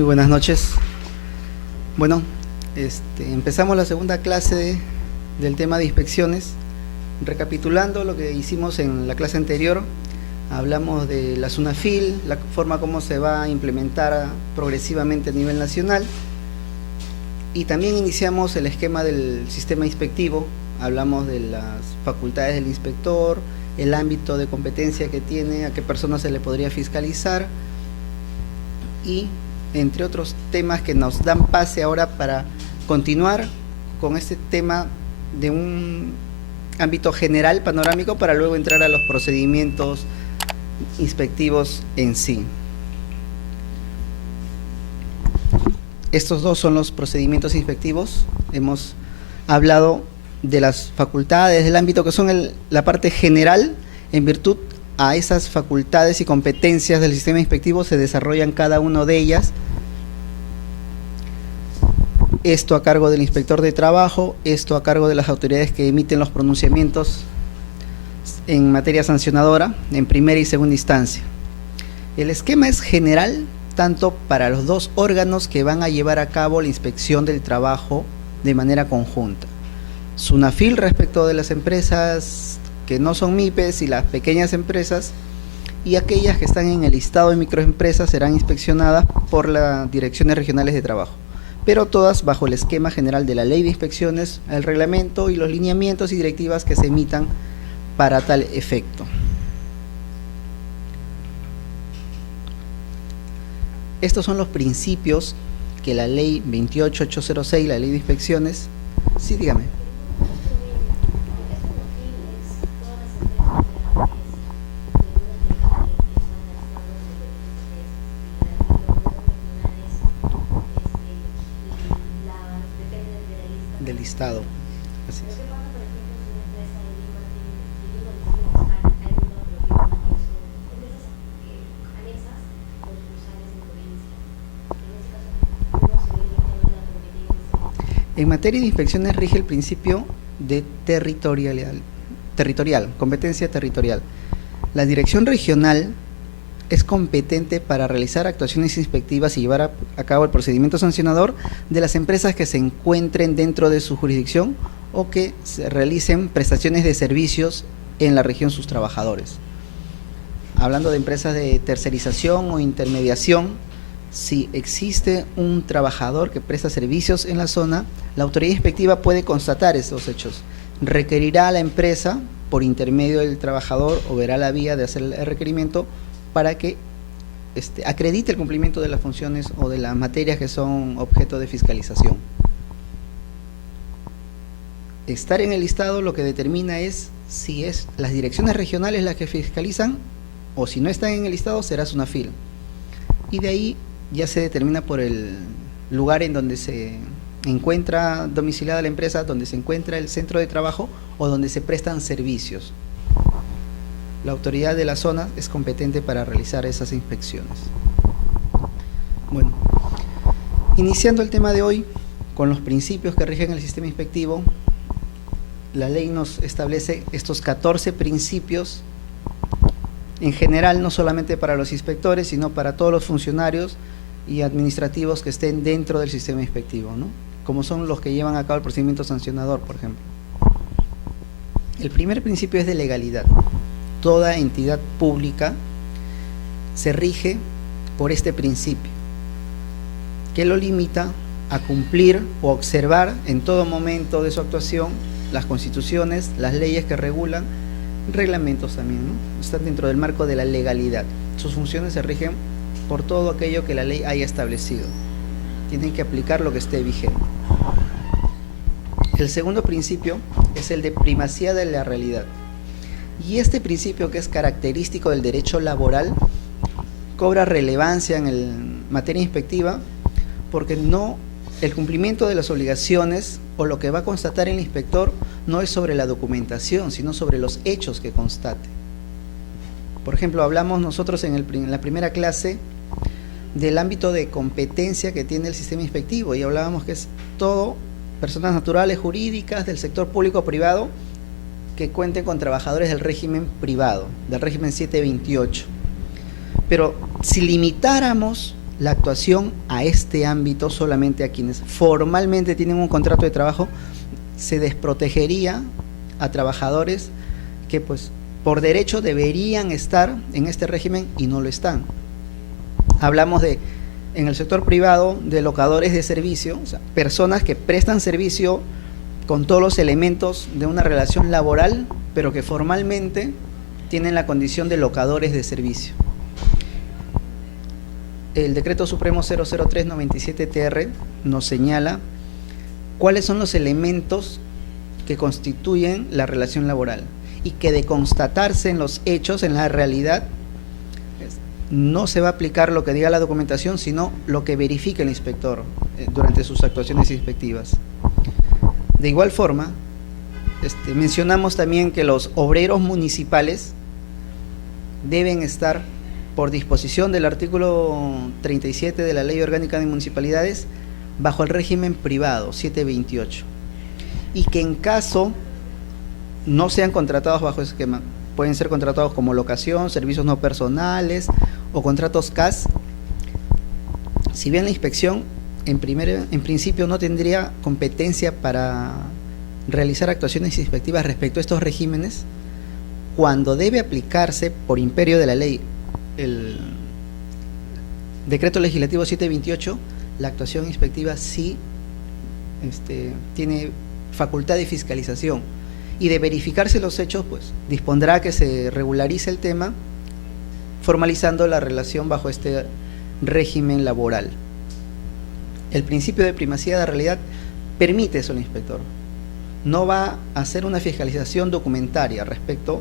Muy buenas noches. Bueno, empezamos la segunda clase del tema de inspecciones. Recapitulando lo que hicimos en la clase anterior, hablamos de la SUNAFIL, la forma como se va a implementar progresivamente a nivel nacional, y también iniciamos el esquema del sistema inspectivo. Hablamos de las facultades del inspector, el ámbito de competencia que tiene, a qué personas se le podría fiscalizar, y entre otros temas que nos dan pase ahora para continuar con este tema de un ámbito general, panorámico, para luego entrar a los procedimientos inspectivos en sí. Estos dos son los procedimientos inspectivos. Hemos hablado de las facultades del ámbito, que son la parte general. En virtud a esas facultades y competencias del sistema inspectivo se desarrollan cada una de ellas. Esto a cargo del inspector de trabajo, esto a cargo de las autoridades que emiten los pronunciamientos en materia sancionadora en primera y segunda instancia. El esquema es general tanto para los dos órganos que van a llevar a cabo la inspección del trabajo de manera conjunta. SUNAFIL respecto de las empresas que no son MIPES y las pequeñas empresas, y aquellas que están en el listado de microempresas serán inspeccionadas por las direcciones regionales de trabajo, pero todas bajo el esquema general de la ley de inspecciones, el reglamento y los lineamientos y directivas que se emitan para tal efecto. Estos son los principios que la ley 28806, la ley de inspecciones, sí, dígame. Del listado. Así es. En materia de inspecciones rige el principio de territorial, competencia territorial. La dirección regional es competente para realizar actuaciones inspectivas y llevar a cabo el procedimiento sancionador de las empresas que se encuentren dentro de su jurisdicción o que se realicen prestaciones de servicios en la región sus trabajadores. Hablando de empresas de tercerización o intermediación, si existe un trabajador que presta servicios en la zona, la autoridad inspectiva puede constatar esos hechos. Requerirá a la empresa, por intermedio del trabajador, o verá la vía de hacer el requerimiento para que acredite el cumplimiento de las funciones o de las materias que son objeto de fiscalización. Estar en el listado lo que determina es si es las direcciones regionales las que fiscalizan, o si no están en el listado será SUNAFIL. Y de ahí ya se determina por el lugar en donde se encuentra domiciliada la empresa, donde se encuentra el centro de trabajo o donde se prestan servicios. La autoridad de la zona es competente para realizar esas inspecciones. Bueno, iniciando el tema de hoy con los principios que rigen el sistema inspectivo, la ley nos establece estos 14 principios en general, no solamente para los inspectores, sino para todos los funcionarios y administrativos que estén dentro del sistema inspectivo, ¿no? Como son los que llevan a cabo el procedimiento sancionador, por ejemplo. El primer principio es de legalidad. Toda entidad pública se rige por este principio, que lo limita a cumplir o observar en todo momento de su actuación las constituciones, las leyes que regulan, reglamentos también, ¿no? Están dentro del marco de la legalidad. Sus funciones se rigen por todo aquello que la ley haya establecido. Tienen que aplicar lo que esté vigente. El segundo principio es el de primacía de la realidad. Y este principio, que es característico del derecho laboral, cobra relevancia en materia inspectiva porque el cumplimiento de las obligaciones o lo que va a constatar el inspector no es sobre la documentación, sino sobre los hechos que constate. Por ejemplo, hablamos nosotros en la primera clase del ámbito de competencia que tiene el sistema inspectivo, y hablábamos que es todo personas naturales, jurídicas, del sector público o privado, que cuenten con trabajadores del régimen privado, del régimen 728. Pero si limitáramos la actuación a este ámbito solamente a quienes formalmente tienen un contrato de trabajo. Se desprotegería a trabajadores que pues por derecho deberían estar en este régimen y no lo están. Hablamos de, en el sector privado, de locadores de servicio, o sea, personas que prestan servicio con todos los elementos de una relación laboral, pero que formalmente tienen la condición de locadores de servicio. El Decreto Supremo 003/97-TR nos señala cuáles son los elementos que constituyen la relación laboral y que de constatarse en los hechos, en la realidad, no se va a aplicar lo que diga la documentación, sino lo que verifique el inspector durante sus actuaciones inspectivas. De igual forma, mencionamos también que los obreros municipales deben estar, por disposición del artículo 37 de la Ley Orgánica de Municipalidades, bajo el régimen privado 728, y que en caso no sean contratados bajo ese esquema, pueden ser contratados como locación, servicios no personales o contratos CAS. Si bien la inspección en principio no tendría competencia para realizar actuaciones inspectivas respecto a estos regímenes, cuando debe aplicarse por imperio de la ley el Decreto Legislativo 728, la actuación inspectiva sí tiene facultad de fiscalización, y de verificarse los hechos, pues dispondrá que se regularice el tema, formalizando la relación bajo este régimen laboral. El principio de primacía de realidad permite eso al inspector. No va a hacer una fiscalización documentaria respecto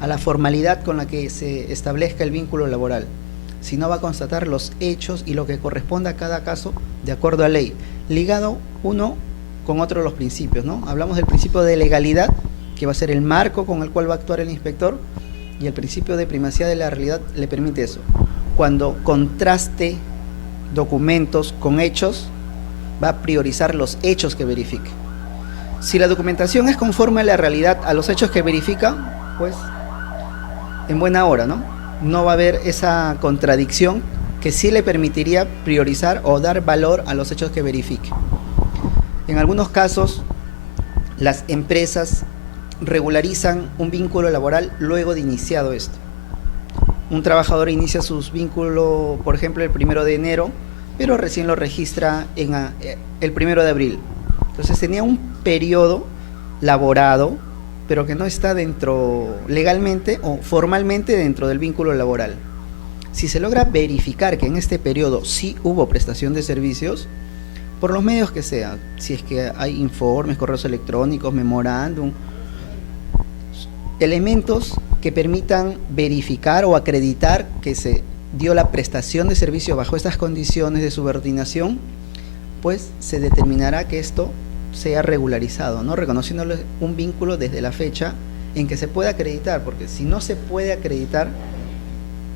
a la formalidad con la que se establezca el vínculo laboral, sino va a constatar los hechos y lo que corresponda a cada caso de acuerdo a ley, ligado uno con otro de los principios, ¿no? Hablamos del principio de legalidad, que va a ser el marco con el cual va a actuar el inspector, y el principio de primacía de la realidad le permite eso. Cuando contraste documentos con hechos, va a priorizar los hechos que verifique. Si la documentación es conforme a la realidad, a los hechos que verifica, pues en buena hora, ¿no? No va a haber esa contradicción que sí le permitiría priorizar o dar valor a los hechos que verifique. En algunos casos, las empresas regularizan un vínculo laboral luego de iniciado esto. Un trabajador inicia sus vínculos, por ejemplo, el 1 de enero, pero recién lo registra el 1 de abril. Entonces tenía un periodo laborado, pero que no está dentro legalmente o formalmente dentro del vínculo laboral. Si se logra verificar que en este periodo sí hubo prestación de servicios, por los medios que sea, si es que hay informes, correos electrónicos, memorándum, elementos que permitan verificar o acreditar que se dio la prestación de servicio bajo estas condiciones de subordinación, pues se determinará que esto sea regularizado, ¿no? Reconociéndole un vínculo desde la fecha en que se pueda acreditar, porque si no se puede acreditar,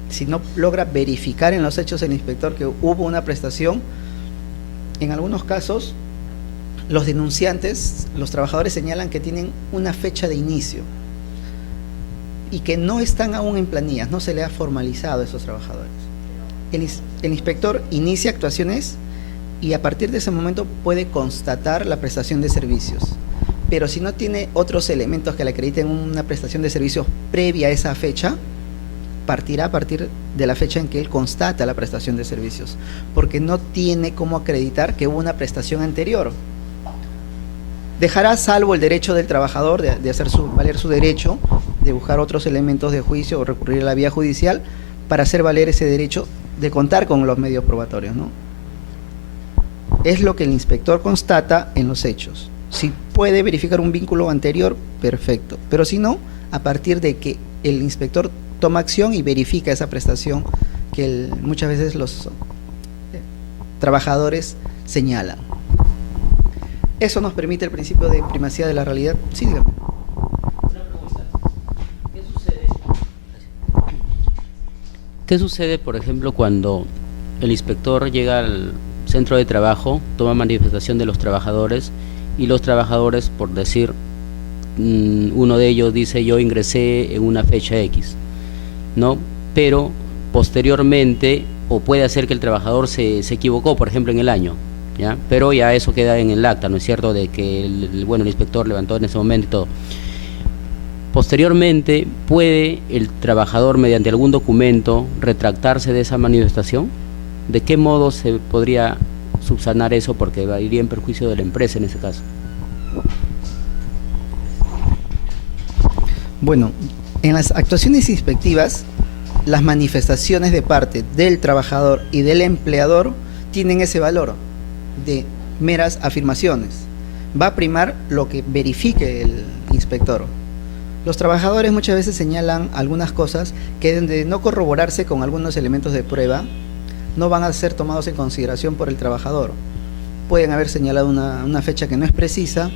si no logra verificar en los hechos el inspector que hubo una prestación, en algunos casos los denunciantes, los trabajadores señalan que tienen una fecha de inicio y que no están aún en planillas, no se le ha formalizado a esos trabajadores. El inspector inicia actuaciones y a partir de ese momento puede constatar la prestación de servicios, pero si no tiene otros elementos que le acrediten una prestación de servicios previa a esa fecha, partirá a partir de la fecha en que él constata la prestación de servicios, porque no tiene cómo acreditar que hubo una prestación anterior. Dejará salvo el derecho del trabajador de hacer valer su derecho, de buscar otros elementos de juicio o recurrir a la vía judicial para hacer valer ese derecho de contar con los medios probatorios, ¿no? Es lo que el inspector constata en los hechos. Si puede verificar un vínculo anterior, perfecto, pero si no, a partir de que el inspector toma acción y verifica esa prestación que muchas veces los trabajadores señalan. Eso nos permite el principio de primacía de la realidad. Sí, dígame. Una pregunta. ¿Qué sucede, por ejemplo, cuando el inspector llega al centro de trabajo, toma manifestación de los trabajadores y los trabajadores, por decir, uno de ellos dice yo ingresé en una fecha X, ¿no? Pero posteriormente o puede ser que el trabajador se equivocó, por ejemplo, en el año, ¿ya? Pero ya eso queda en el acta, ¿no es cierto?, de que el inspector levantó en ese momento y todo. Posteriormente, ¿puede el trabajador, mediante algún documento, retractarse de esa manifestación? ¿De qué modo se podría subsanar eso? Porque iría en perjuicio de la empresa en ese caso. Bueno, en las actuaciones inspectivas, las manifestaciones de parte del trabajador y del empleador tienen ese valor de meras afirmaciones. Va a primar lo que verifique el inspector. Los trabajadores muchas veces señalan algunas cosas que, de no corroborarse con algunos elementos de prueba, no van a ser tomados en consideración por el trabajador. Pueden haber señalado una fecha que no es precisa,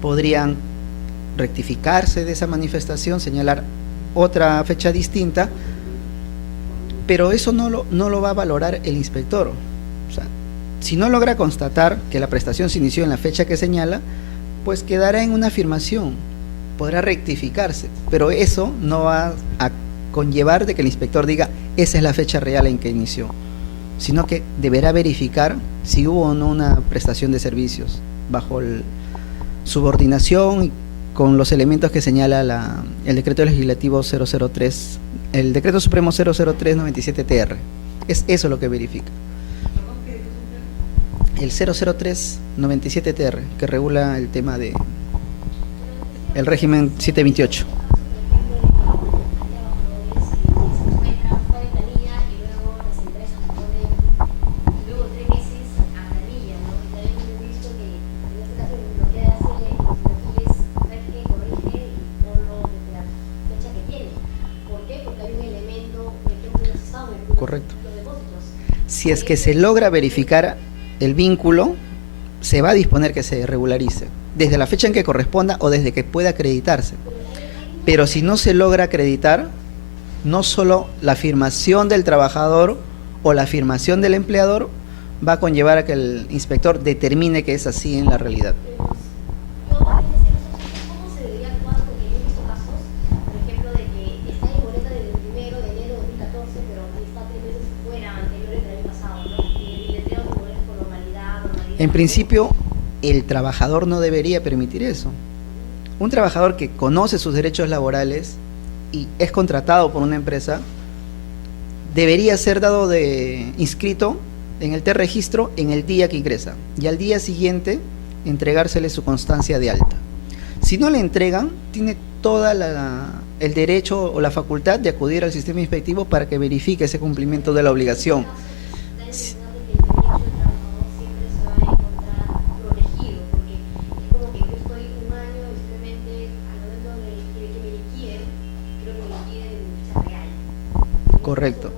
podrían rectificarse de esa manifestación, señalar otra fecha distinta, pero eso no lo va a valorar el inspector. O sea, si no logra constatar que la prestación se inició en la fecha que señala, pues quedará en una afirmación, podrá rectificarse, pero eso no va a conllevar de que el inspector diga esa es la fecha real en que inició, sino que deberá verificar si hubo o no una prestación de servicios bajo subordinación con los elementos que señala el decreto legislativo 003, el decreto supremo 003/97-TR. Es eso lo que verifica. El 003/97-TR, que regula el tema de el régimen 728. Correcto. Si es que se logra verificar el vínculo, se va a disponer que se regularice, desde la fecha en que corresponda o desde que pueda acreditarse. Pero si no se logra acreditar, no solo la afirmación del trabajador o la afirmación del empleador va a conllevar a que el inspector determine que es así en la realidad. En principio, el trabajador no debería permitir eso. Un trabajador que conoce sus derechos laborales y es contratado por una empresa, debería ser dado de inscrito en el T-registro en el día que ingresa y al día siguiente entregársele su constancia de alta. Si no le entregan, tiene toda el derecho o la facultad de acudir al sistema inspectivo para que verifique ese cumplimiento de la obligación. Correcto.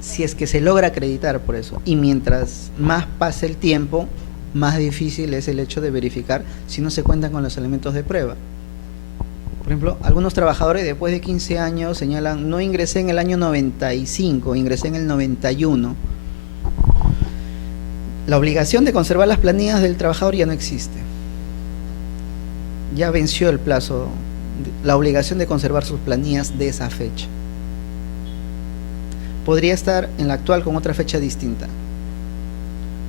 Si es que se logra acreditar por eso, y mientras más pase el tiempo, más difícil es el hecho de verificar si no se cuentan con los elementos de prueba. Por ejemplo, algunos trabajadores después de 15 años señalan, no ingresé en el año 95, ingresé en el 91. La obligación de conservar las planillas del trabajador ya no existe. Ya venció el plazo, la obligación de conservar sus planillas de esa fecha. Podría estar en la actual con otra fecha distinta.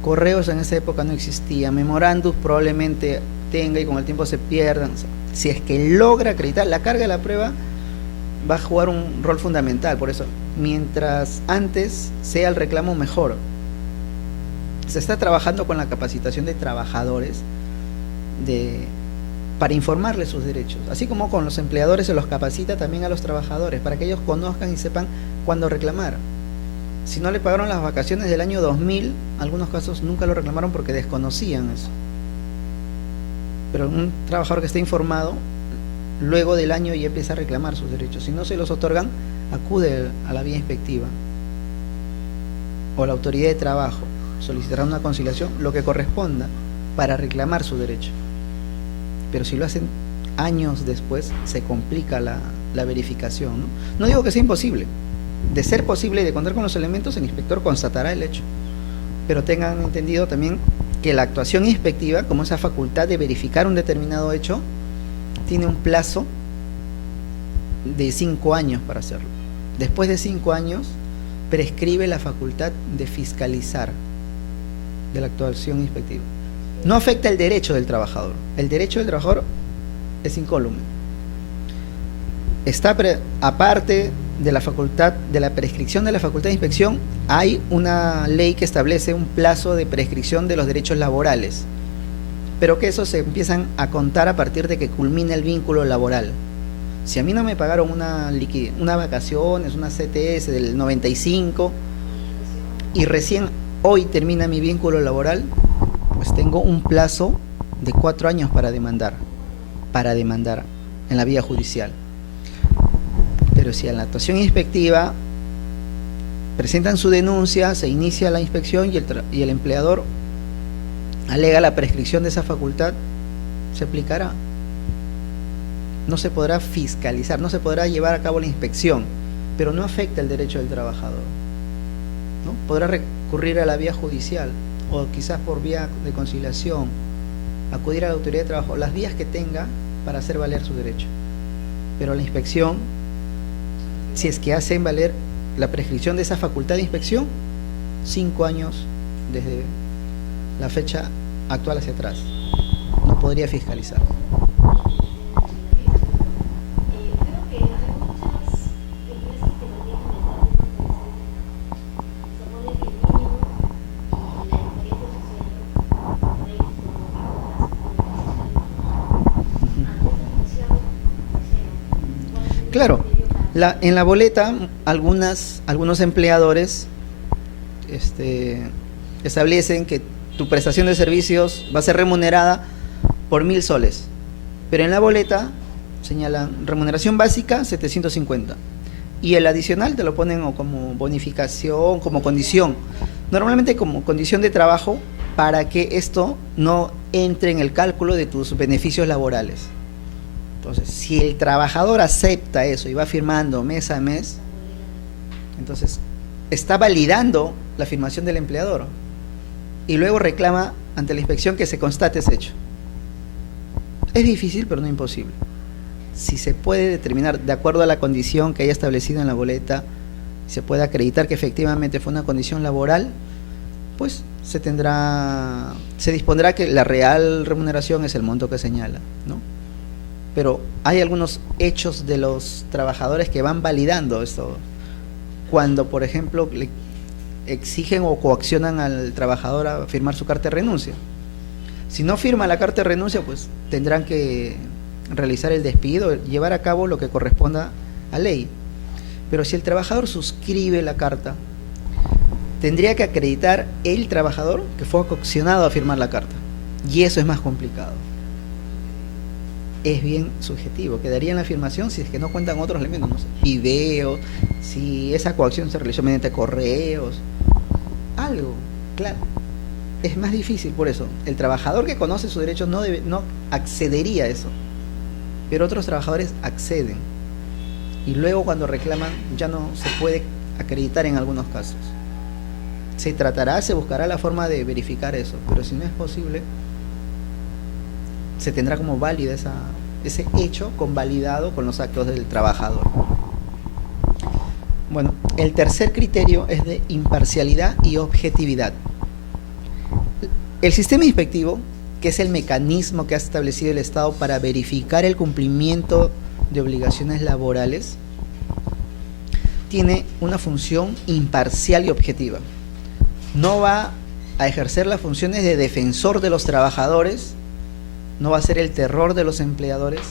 Correos en esa época no existía, memorándum probablemente tenga y con el tiempo se pierdan. Si es que logra acreditar, la carga de la prueba va a jugar un rol fundamental. Por eso, mientras antes sea el reclamo, mejor. Se está trabajando con la capacitación de trabajadores para informarles sus derechos, así como con los empleadores se los capacita también a los trabajadores, para que ellos conozcan y sepan cuándo reclamar. Si no le pagaron las vacaciones del año 2000, algunos casos nunca lo reclamaron porque desconocían eso. Pero un trabajador que esté informado, luego del año ya empieza a reclamar sus derechos. Si no se los otorgan, acude a la vía inspectiva o la autoridad de trabajo, solicitará una conciliación, lo que corresponda, para reclamar su derecho. Pero si lo hacen años después, se complica la verificación, ¿no? No digo que sea imposible. De ser posible y de contar con los elementos, el inspector constatará el hecho. Pero tengan entendido también que la actuación inspectiva, como esa facultad de verificar un determinado hecho, tiene un plazo de 5 años para hacerlo. Después de 5 años, prescribe la facultad de fiscalizar de la actuación inspectiva. No afecta el derecho del trabajador. El derecho del trabajador es incólume. Aparte de la facultad, de la prescripción de la facultad de inspección, hay una ley que establece un plazo de prescripción de los derechos laborales, pero que esos se empiezan a contar a partir de que culmina el vínculo laboral. Si a mí no me pagaron una vacaciones, una CTS del 95 y recién hoy termina mi vínculo laboral, pues tengo un plazo de 4 años para demandar en la vía judicial. Pero si en la actuación inspectiva presentan su denuncia, se inicia la inspección y el empleador alega la prescripción de esa facultad, se aplicará. No se podrá fiscalizar, no se podrá llevar a cabo la inspección, pero no afecta el derecho del trabajador, ¿no? Podrá recurrir a la vía judicial o quizás por vía de conciliación, acudir a la autoridad de trabajo, las vías que tenga para hacer valer su derecho. Pero la inspección, si es que hacen valer la prescripción de esa facultad de inspección, 5 años desde la fecha actual hacia atrás, no podría fiscalizar. Claro, en la boleta algunos empleadores establecen que tu prestación de servicios va a ser remunerada por 1.000 soles, pero en la boleta señalan remuneración básica 750 y el adicional te lo ponen o como bonificación, como condición, normalmente como condición de trabajo, para que esto no entre en el cálculo de tus beneficios laborales. Entonces, si el trabajador acepta eso y va firmando mes a mes, entonces está validando la afirmación del empleador y luego reclama ante la inspección que se constate ese hecho. Es difícil, pero no imposible. Si se puede determinar de acuerdo a la condición que haya establecido en la boleta, se puede acreditar que efectivamente fue una condición laboral, pues se dispondrá que la real remuneración es el monto que señala, ¿no? Pero hay algunos hechos de los trabajadores que van validando esto. Cuando, por ejemplo, le exigen o coaccionan al trabajador a firmar su carta de renuncia. Si no firma la carta de renuncia, pues tendrán que realizar el despido, llevar a cabo lo que corresponda a ley. Pero si el trabajador suscribe la carta, tendría que acreditar el trabajador que fue coaccionado a firmar la carta. Y eso es más complicado. Es bien subjetivo, quedaría en la afirmación si es que no cuentan otros elementos, no sé, videos, si esa coacción se realizó mediante correos, algo, claro. Es más difícil por eso. El trabajador que conoce sus derechos no accedería a eso, pero otros trabajadores acceden. Y luego cuando reclaman ya no se puede acreditar en algunos casos. Se buscará la forma de verificar eso, pero si no es posible, se tendrá como válida ese hecho convalidado con los actos del trabajador. Bueno, el tercer criterio es de imparcialidad y objetividad. El sistema inspectivo, que es el mecanismo que ha establecido el Estado para verificar el cumplimiento de obligaciones laborales, tiene una función imparcial y objetiva. No va a ejercer las funciones de defensor de los trabajadores, no va a ser el terror de los empleadores,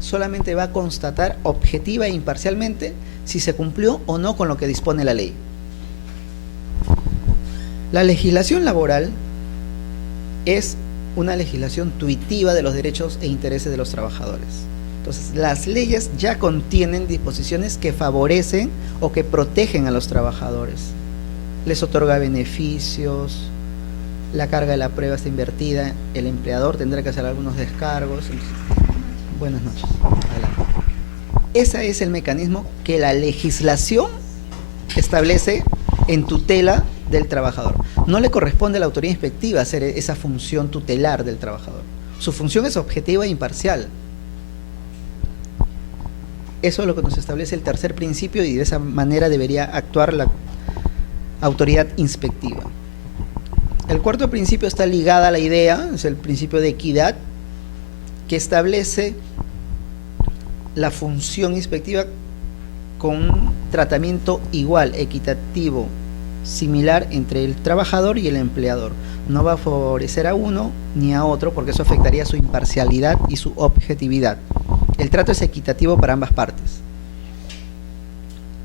solamente va a constatar objetiva e imparcialmente si se cumplió o no con lo que dispone la ley. La legislación laboral es una legislación tuitiva de los derechos e intereses de los trabajadores. Entonces, las leyes ya contienen disposiciones que favorecen o que protegen a los trabajadores. Les otorga beneficios, la carga de la prueba está invertida, el empleador tendrá que hacer algunos descargos. Buenas noches. Adelante. Ese es el mecanismo que la legislación establece en tutela del trabajador. No le corresponde a la autoridad inspectiva hacer esa función tutelar del trabajador. Su función es objetiva e imparcial. Eso es lo que nos establece el tercer principio y de esa manera debería actuar la autoridad inspectiva. El cuarto principio está ligado a la idea, es el principio de equidad, que establece la función inspectiva con un tratamiento igual, equitativo, similar entre el trabajador y el empleador. No va a favorecer a uno ni a otro porque eso afectaría su imparcialidad y su objetividad. El trato es equitativo para ambas partes.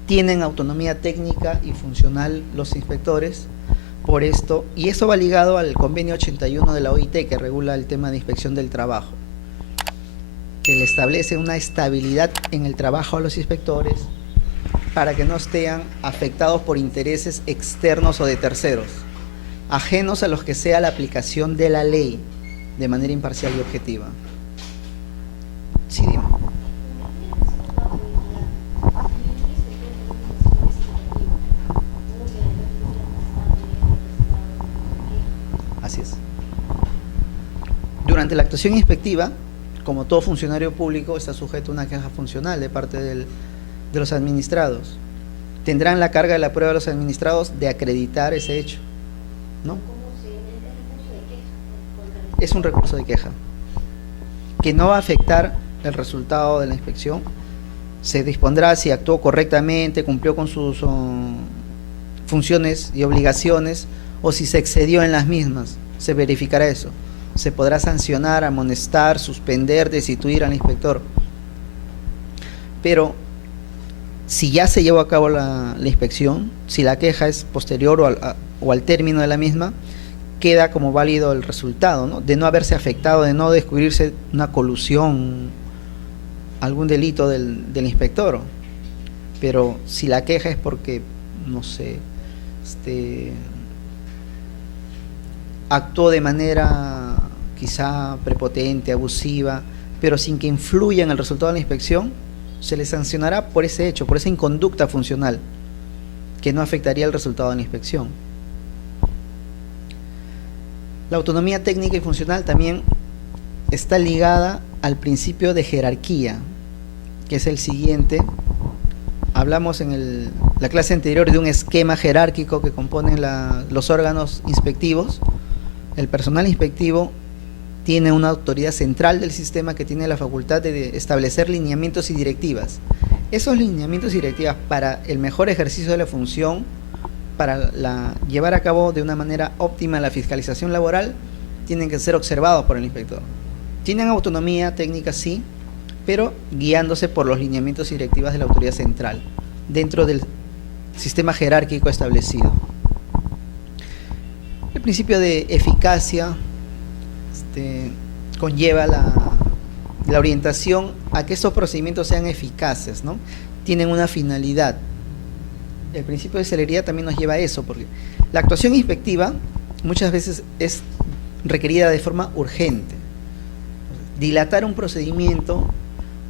Tienen autonomía técnica y funcional los inspectores por esto, y eso va ligado al convenio 81 de la OIT que regula el tema de inspección del trabajo, que le establece una estabilidad en el trabajo a los inspectores para que no estén afectados por intereses externos o de terceros, ajenos a los que sea la aplicación de la ley de manera imparcial y objetiva. Sí, dime. Así es. Durante la actuación inspectiva, como todo funcionario público, está sujeto a una queja funcional de parte de los administrados. Tendrán la carga de la prueba de los administrados de acreditar ese hecho, ¿no? Es un recurso de queja que no va a afectar el resultado de la inspección. Se dispondrá si actuó correctamente, cumplió con sus funciones y obligaciones, o si se excedió en las mismas. Se verificará eso. Se podrá sancionar, amonestar, suspender, destituir al inspector. Pero si ya se llevó a cabo la inspección, si la queja es posterior o al término de la misma, queda como válido el resultado, ¿no? De no haberse afectado, de no descubrirse una colusión, algún delito del inspector. Pero si la queja es porque, no sé, actuó de manera quizá prepotente, abusiva, pero sin que influya en el resultado de la inspección, se le sancionará por ese hecho, por esa inconducta funcional, que no afectaría el resultado de la inspección. La autonomía técnica y funcional también está ligada al principio de jerarquía, que es el siguiente. Hablamos en la clase anterior de un esquema jerárquico que componen los órganos inspectivos. El personal inspectivo tiene una autoridad central del sistema que tiene la facultad de establecer lineamientos y directivas. Esos lineamientos y directivas para el mejor ejercicio de la función, para llevar a cabo de una manera óptima la fiscalización laboral, tienen que ser observados por el inspector. Tienen autonomía técnica, sí, pero guiándose por los lineamientos y directivas de la autoridad central, dentro del sistema jerárquico establecido. El principio de eficacia conlleva la orientación a que estos procedimientos sean eficaces, ¿no? Tienen una finalidad. El principio de celeridad también nos lleva a eso, porque la actuación inspectiva muchas veces es requerida de forma urgente. Dilatar un procedimiento,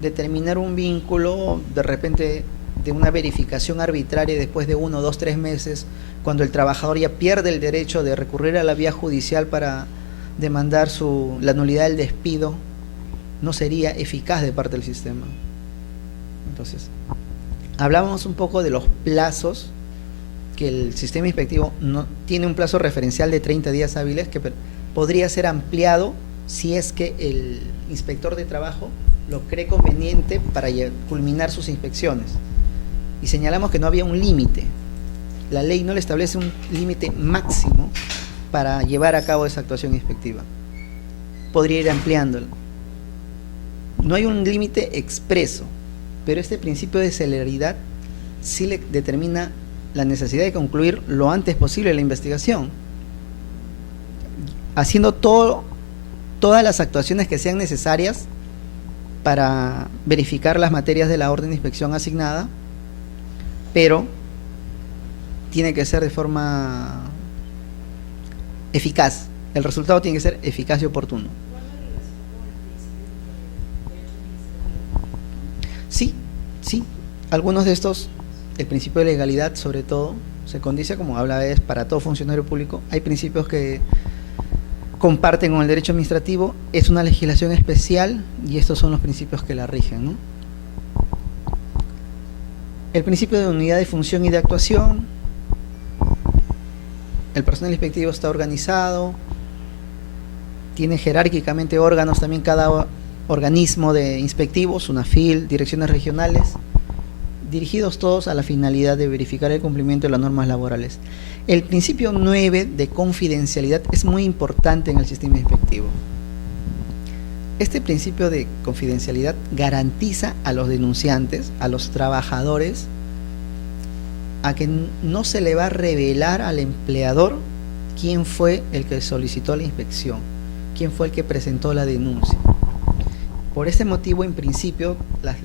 determinar un vínculo, de repente de una verificación arbitraria después de 1, 2, 3 meses, cuando el trabajador ya pierde el derecho de recurrir a la vía judicial para demandar la nulidad del despido, no sería eficaz de parte del sistema. Entonces, hablábamos un poco de los plazos, que el sistema inspectivo no tiene un plazo referencial de 30 días hábiles que podría ser ampliado si es que el inspector de trabajo lo cree conveniente para culminar sus inspecciones. Y señalamos que no había un límite. La ley no le establece un límite máximo para llevar a cabo esa actuación inspectiva. Podría ir ampliándolo. No hay un límite expreso, pero este principio de celeridad sí le determina la necesidad de concluir lo antes posible la investigación, haciendo todas las actuaciones que sean necesarias para verificar las materias de la orden de inspección asignada, pero tiene que ser de forma eficaz. El resultado tiene que ser eficaz y oportuno. Sí, algunos de estos, el principio de legalidad sobre todo, se condice, como habla, es para todo funcionario público. Hay principios que comparten con el derecho administrativo, es una legislación especial y estos son los principios que la rigen, ¿no? El principio de unidad de función y de actuación. El personal inspectivo está organizado, tiene jerárquicamente órganos también cada organismo de inspectivos, UNAFIL, direcciones regionales, dirigidos todos a la finalidad de verificar el cumplimiento de las normas laborales. El principio 9 de confidencialidad es muy importante en el sistema inspectivo. Este principio de confidencialidad garantiza a los denunciantes, a los trabajadores, a que no se le va a revelar al empleador quién fue el que solicitó la inspección, quién fue el que presentó la denuncia. Por ese motivo, en principio, las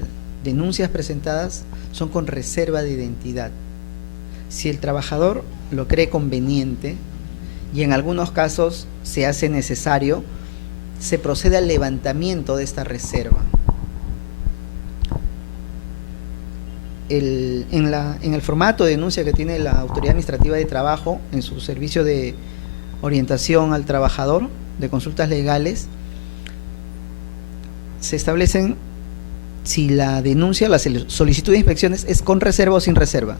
denuncias presentadas son con reserva de identidad. Si el trabajador lo cree conveniente y en algunos casos se hace necesario, se procede al levantamiento de esta reserva. En el formato de denuncia que tiene la Autoridad Administrativa de Trabajo en su servicio de orientación al trabajador, de consultas legales, se establecen si la denuncia, la solicitud de inspecciones es con reserva o sin reserva,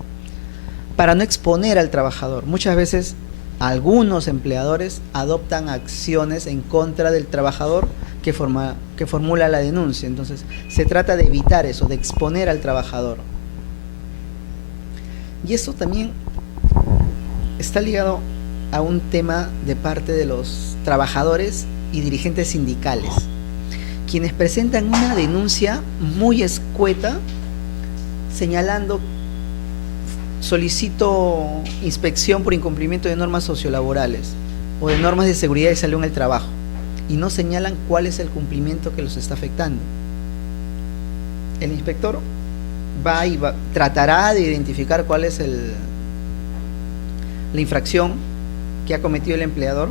para no exponer al trabajador. Muchas veces algunos empleadores adoptan acciones en contra del trabajador que formula la denuncia. Entonces, se trata de evitar eso, de exponer al trabajador. Y eso también está ligado a un tema de parte de los trabajadores y dirigentes sindicales, quienes presentan una denuncia muy escueta señalando: solicito inspección por incumplimiento de normas sociolaborales o de normas de seguridad y salud en el trabajo, y no señalan cuál es el cumplimiento que los está afectando. El inspector tratará de identificar cuál es la infracción que ha cometido el empleador,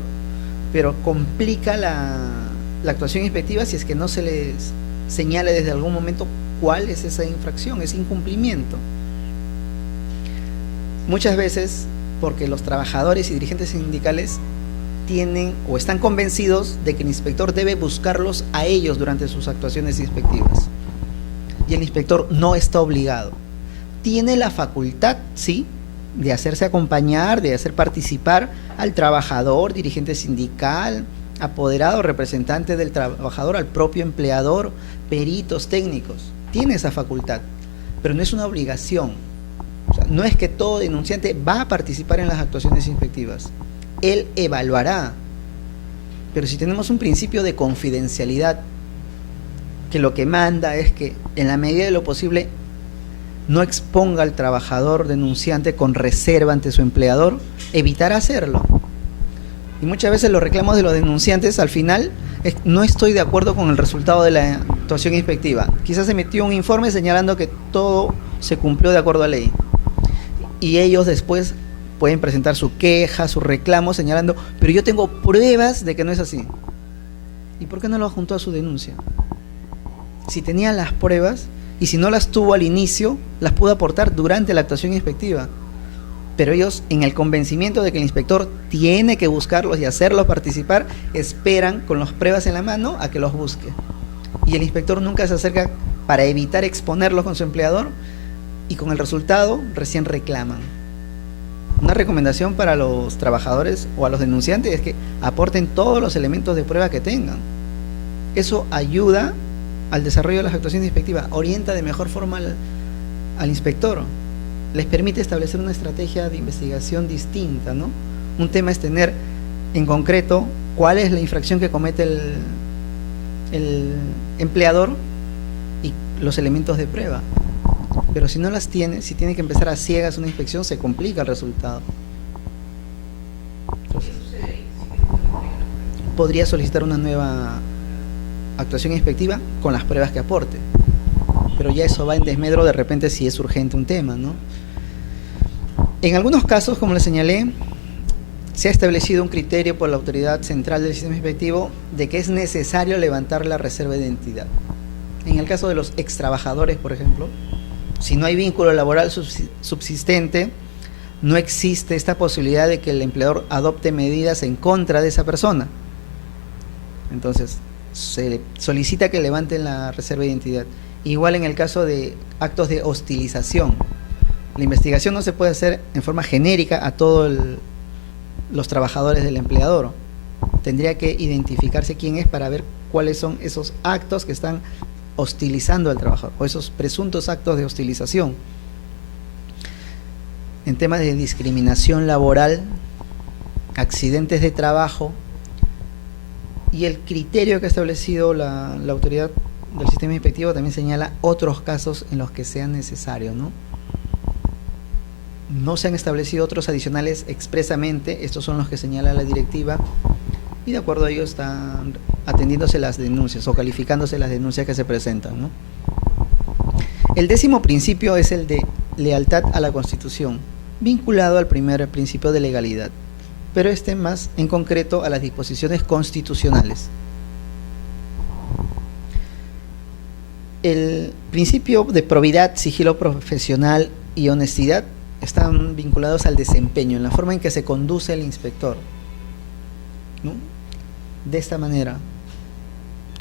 pero complica la actuación inspectiva si es que no se les señala desde algún momento cuál es esa infracción, ese incumplimiento. Muchas veces porque los trabajadores y dirigentes sindicales tienen o están convencidos de que el inspector debe buscarlos a ellos durante sus actuaciones inspectivas, y el inspector no está obligado. Tiene la facultad, sí, de hacerse acompañar, de hacer participar al trabajador, dirigente sindical, apoderado, representante del trabajador, al propio empleador, peritos técnicos. Tiene esa facultad, pero no es una obligación. O sea, no es que todo denunciante va a participar en las actuaciones inspectivas. Él evaluará. Pero si tenemos un principio de confidencialidad, que lo que manda es que en la medida de lo posible no exponga al trabajador denunciante con reserva ante su empleador, evitará hacerlo. Y muchas veces los reclamos de los denunciantes al final es: no estoy de acuerdo con el resultado de la actuación inspectiva. Quizás se metió un informe señalando que todo se cumplió de acuerdo a ley, y ellos después pueden presentar su queja, su reclamo señalando: pero yo tengo pruebas de que no es así. ¿Y por qué no lo adjuntó a su denuncia? Si tenía las pruebas, y si no las tuvo al inicio, las pudo aportar durante la actuación inspectiva. Pero ellos, en el convencimiento de que el inspector tiene que buscarlos y hacerlos participar, esperan con las pruebas en la mano a que los busque. Y el inspector nunca se acerca para evitar exponerlos con su empleador, y con el resultado recién reclaman. Una recomendación para los trabajadores o a los denunciantes es que aporten todos los elementos de prueba que tengan. Eso ayuda al desarrollo de las actuaciones inspectivas, orienta de mejor forma al inspector, les permite establecer una estrategia de investigación distinta, ¿no? Un tema es tener en concreto cuál es la infracción que comete el empleador y los elementos de prueba. Pero si no las tiene, si tiene que empezar a ciegas una inspección, se complica el resultado. Entonces, podría solicitar una nueva actuación inspectiva con las pruebas que aporte, pero ya eso va en desmedro de repente si es urgente un tema, ¿no? En algunos casos, como les señalé, se ha establecido un criterio por la autoridad central del sistema inspectivo de que es necesario levantar la reserva de identidad. En el caso de los extrabajadores, por ejemplo, si no hay vínculo laboral subsistente, no existe esta posibilidad de que el empleador adopte medidas en contra de esa persona. Entonces, se solicita que levanten la reserva de identidad. Igual en el caso de actos de hostilización. La investigación no se puede hacer en forma genérica a todos los trabajadores del empleador. Tendría que identificarse quién es para ver cuáles son esos actos que están hostilizando al trabajador o esos presuntos actos de hostilización. En temas de discriminación laboral, accidentes de trabajo y el criterio que ha establecido la autoridad del sistema inspectivo también señala otros casos en los que sea necesario, ¿no? No se han establecido otros adicionales expresamente, estos son los que señala la directiva y de acuerdo a ello están atendiéndose las denuncias o calificándose las denuncias que se presentan, ¿no? El 10º principio es el de lealtad a la Constitución, vinculado al primer principio de legalidad, pero este más en concreto a las disposiciones constitucionales. El principio de probidad, sigilo profesional y honestidad están vinculados al desempeño, en la forma en que se conduce el inspector, ¿no? De esta manera,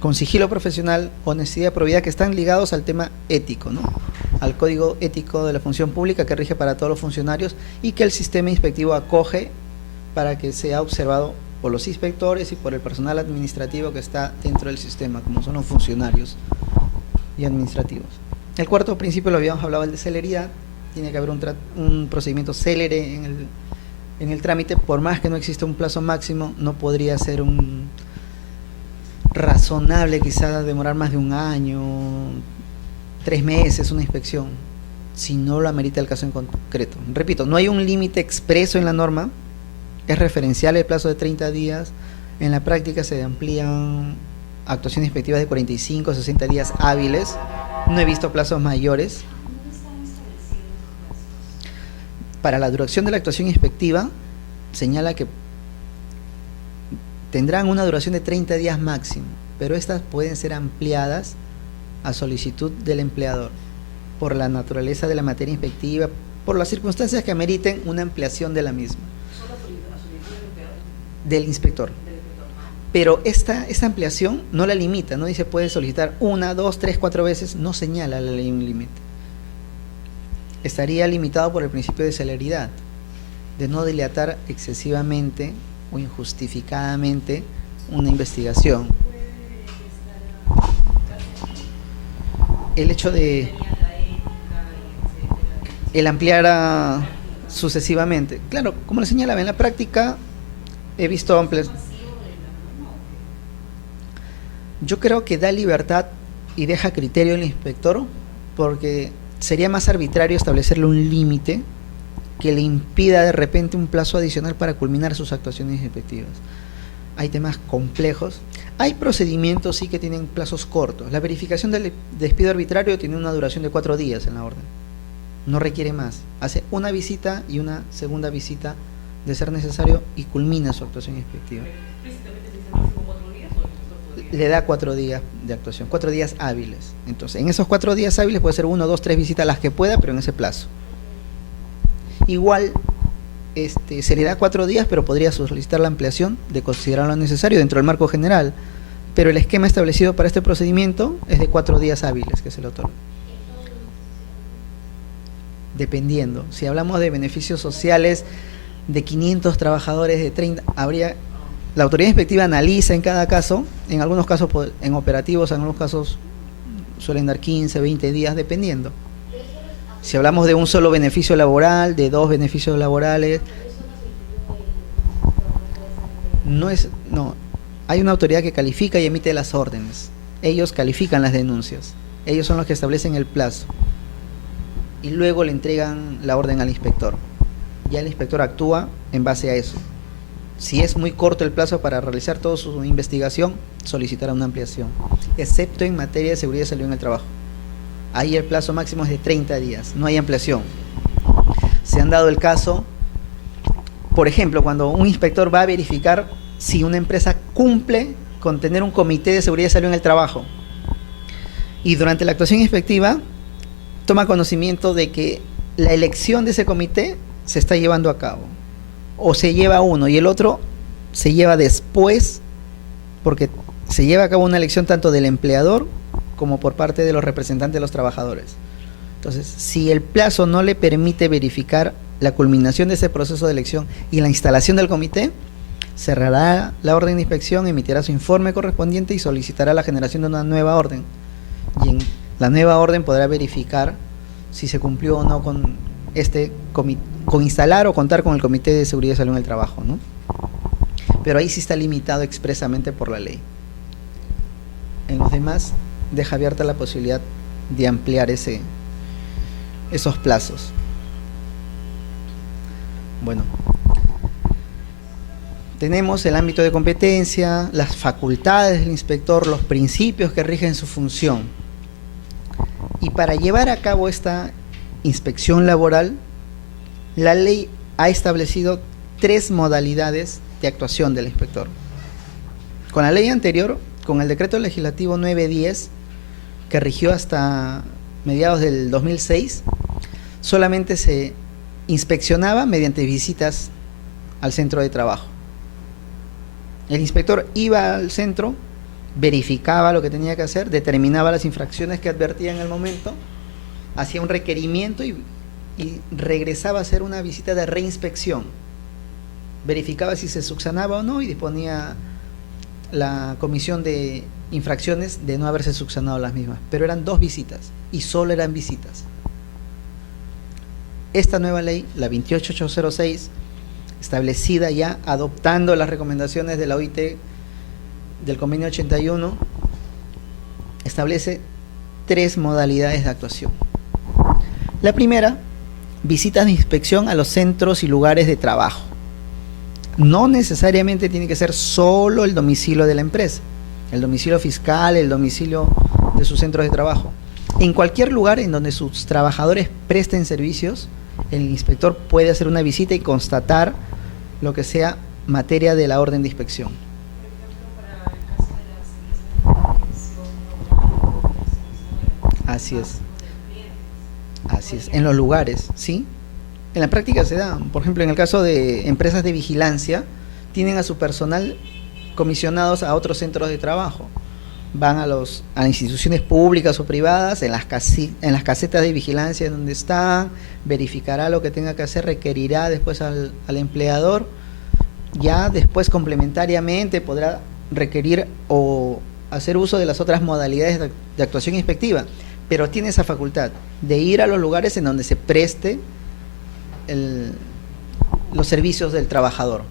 con sigilo profesional, honestidad y probidad, que están ligados al tema ético, ¿no? Al código ético de la función pública que rige para todos los funcionarios y que el sistema inspectivo acoge para que sea observado por los inspectores y por el personal administrativo que está dentro del sistema, como son los funcionarios y administrativos. El 4º principio lo habíamos hablado, el de celeridad. Tiene que haber un procedimiento célere en el trámite, por más que no exista un plazo máximo, no podría ser un razonable quizás demorar más de un año, 3 meses una inspección, si no lo amerita el caso en concreto. Repito, no hay un límite expreso en la norma, es referencial el plazo de 30 días, en la práctica se amplían actuaciones inspectivas de 45 a 60 días hábiles, no he visto plazos mayores. Para la duración de la actuación inspectiva, señala que tendrán una duración de 30 días máximo, pero estas pueden ser ampliadas a solicitud del empleador, por la naturaleza de la materia inspectiva, por las circunstancias que ameriten una ampliación de la misma. ¿Solo a solicitud del empleador? Del inspector. Pero esta ampliación no la limita, no dice puede solicitar 1, 2, 3, 4 veces, no señala la ley un límite. Estaría limitado por el principio de celeridad, de no dilatar excesivamente o injustificadamente una investigación. El hecho de el ampliar sucesivamente, claro, como le señalaba, en la práctica he visto amplias. Yo creo que da libertad y deja criterio al inspector, porque sería más arbitrario establecerle un límite que le impida de repente un plazo adicional para culminar sus actuaciones inspectivas. Hay temas complejos, hay procedimientos sí que tienen plazos cortos. La verificación del despido arbitrario tiene una duración de 4 días en la orden, no requiere más, hace una visita y una segunda visita de ser necesario y culmina su actuación inspectiva. Le da 4 días de actuación, 4 días hábiles. Entonces, en esos 4 días hábiles puede ser 1, 2, 3 visitas las que pueda, pero en ese plazo. Igual, se le da 4 días, pero podría solicitar la ampliación de considerarlo necesario dentro del marco general. Pero el esquema establecido para este procedimiento es de 4 días hábiles que se le otorga. Dependiendo. Si hablamos de beneficios sociales de 500 trabajadores, de 30, habría... La autoridad inspectiva analiza en cada caso, en algunos casos en operativos, en algunos casos suelen dar 15, 20 días, dependiendo. Si hablamos de un solo beneficio laboral, de 2 beneficios laborales, no, hay una autoridad que califica y emite las órdenes. Ellos califican las denuncias, ellos son los que establecen el plazo y luego le entregan la orden al inspector. Ya el inspector actúa en base a eso. Si es muy corto el plazo para realizar toda su investigación, solicitará una ampliación, excepto en materia de seguridad y salud en el trabajo. Ahí el plazo máximo es de 30 días, no hay ampliación. Se han dado el caso, por ejemplo, cuando un inspector va a verificar si una empresa cumple con tener un comité de seguridad y salud en el trabajo, y durante la actuación inspectiva toma conocimiento de que la elección de ese comité se está llevando a cabo, o se lleva uno y el otro se lleva después, porque se lleva a cabo una elección tanto del empleador como por parte de los representantes de los trabajadores. Entonces, si el plazo no le permite verificar la culminación de ese proceso de elección y la instalación del comité, cerrará la orden de inspección, emitirá su informe correspondiente y solicitará la generación de una nueva orden. Y en la nueva orden podrá verificar si se cumplió o no con con instalar o contar con el Comité de Seguridad y Salud en el Trabajo, ¿no? Pero ahí sí está limitado expresamente por la ley. En los demás deja abierta la posibilidad de ampliar esos plazos. Bueno, tenemos el ámbito de competencia, las facultades del inspector, los principios que rigen su función. Y para llevar a cabo esta inspección laboral, la ley ha establecido 3 modalidades de actuación del inspector. Con la ley anterior, con el decreto legislativo 910, que rigió hasta mediados del 2006, solamente se inspeccionaba mediante visitas al centro de trabajo. El inspector iba al centro, verificaba lo que tenía que hacer, determinaba las infracciones que advertía en el momento, hacía un requerimiento y regresaba a hacer una visita de reinspección. Verificaba si se subsanaba o no y disponía la comisión de infracciones de no haberse subsanado las mismas. Pero eran 2 visitas y solo eran visitas. Esta nueva ley, la 28806, establecida ya adoptando las recomendaciones de la OIT del convenio 81, establece 3 modalidades de actuación. La primera, visitas de inspección a los centros y lugares de trabajo. No necesariamente tiene que ser solo el domicilio de la empresa, el domicilio fiscal, el domicilio de sus centros de trabajo. En cualquier lugar en donde sus trabajadores presten servicios, el inspector puede hacer una visita y constatar lo que sea materia de la orden de inspección. Así es. Así es, en los lugares, ¿sí? En la práctica se da, por ejemplo, en el caso de empresas de vigilancia, tienen a su personal comisionados a otros centros de trabajo. Van a instituciones públicas o privadas, en las casetas de vigilancia en donde están, verificará lo que tenga que hacer, requerirá después al empleador, ya después complementariamente podrá requerir o hacer uso de las otras modalidades de actuación inspectiva, pero tiene esa facultad de ir a los lugares en donde se preste los servicios del trabajador.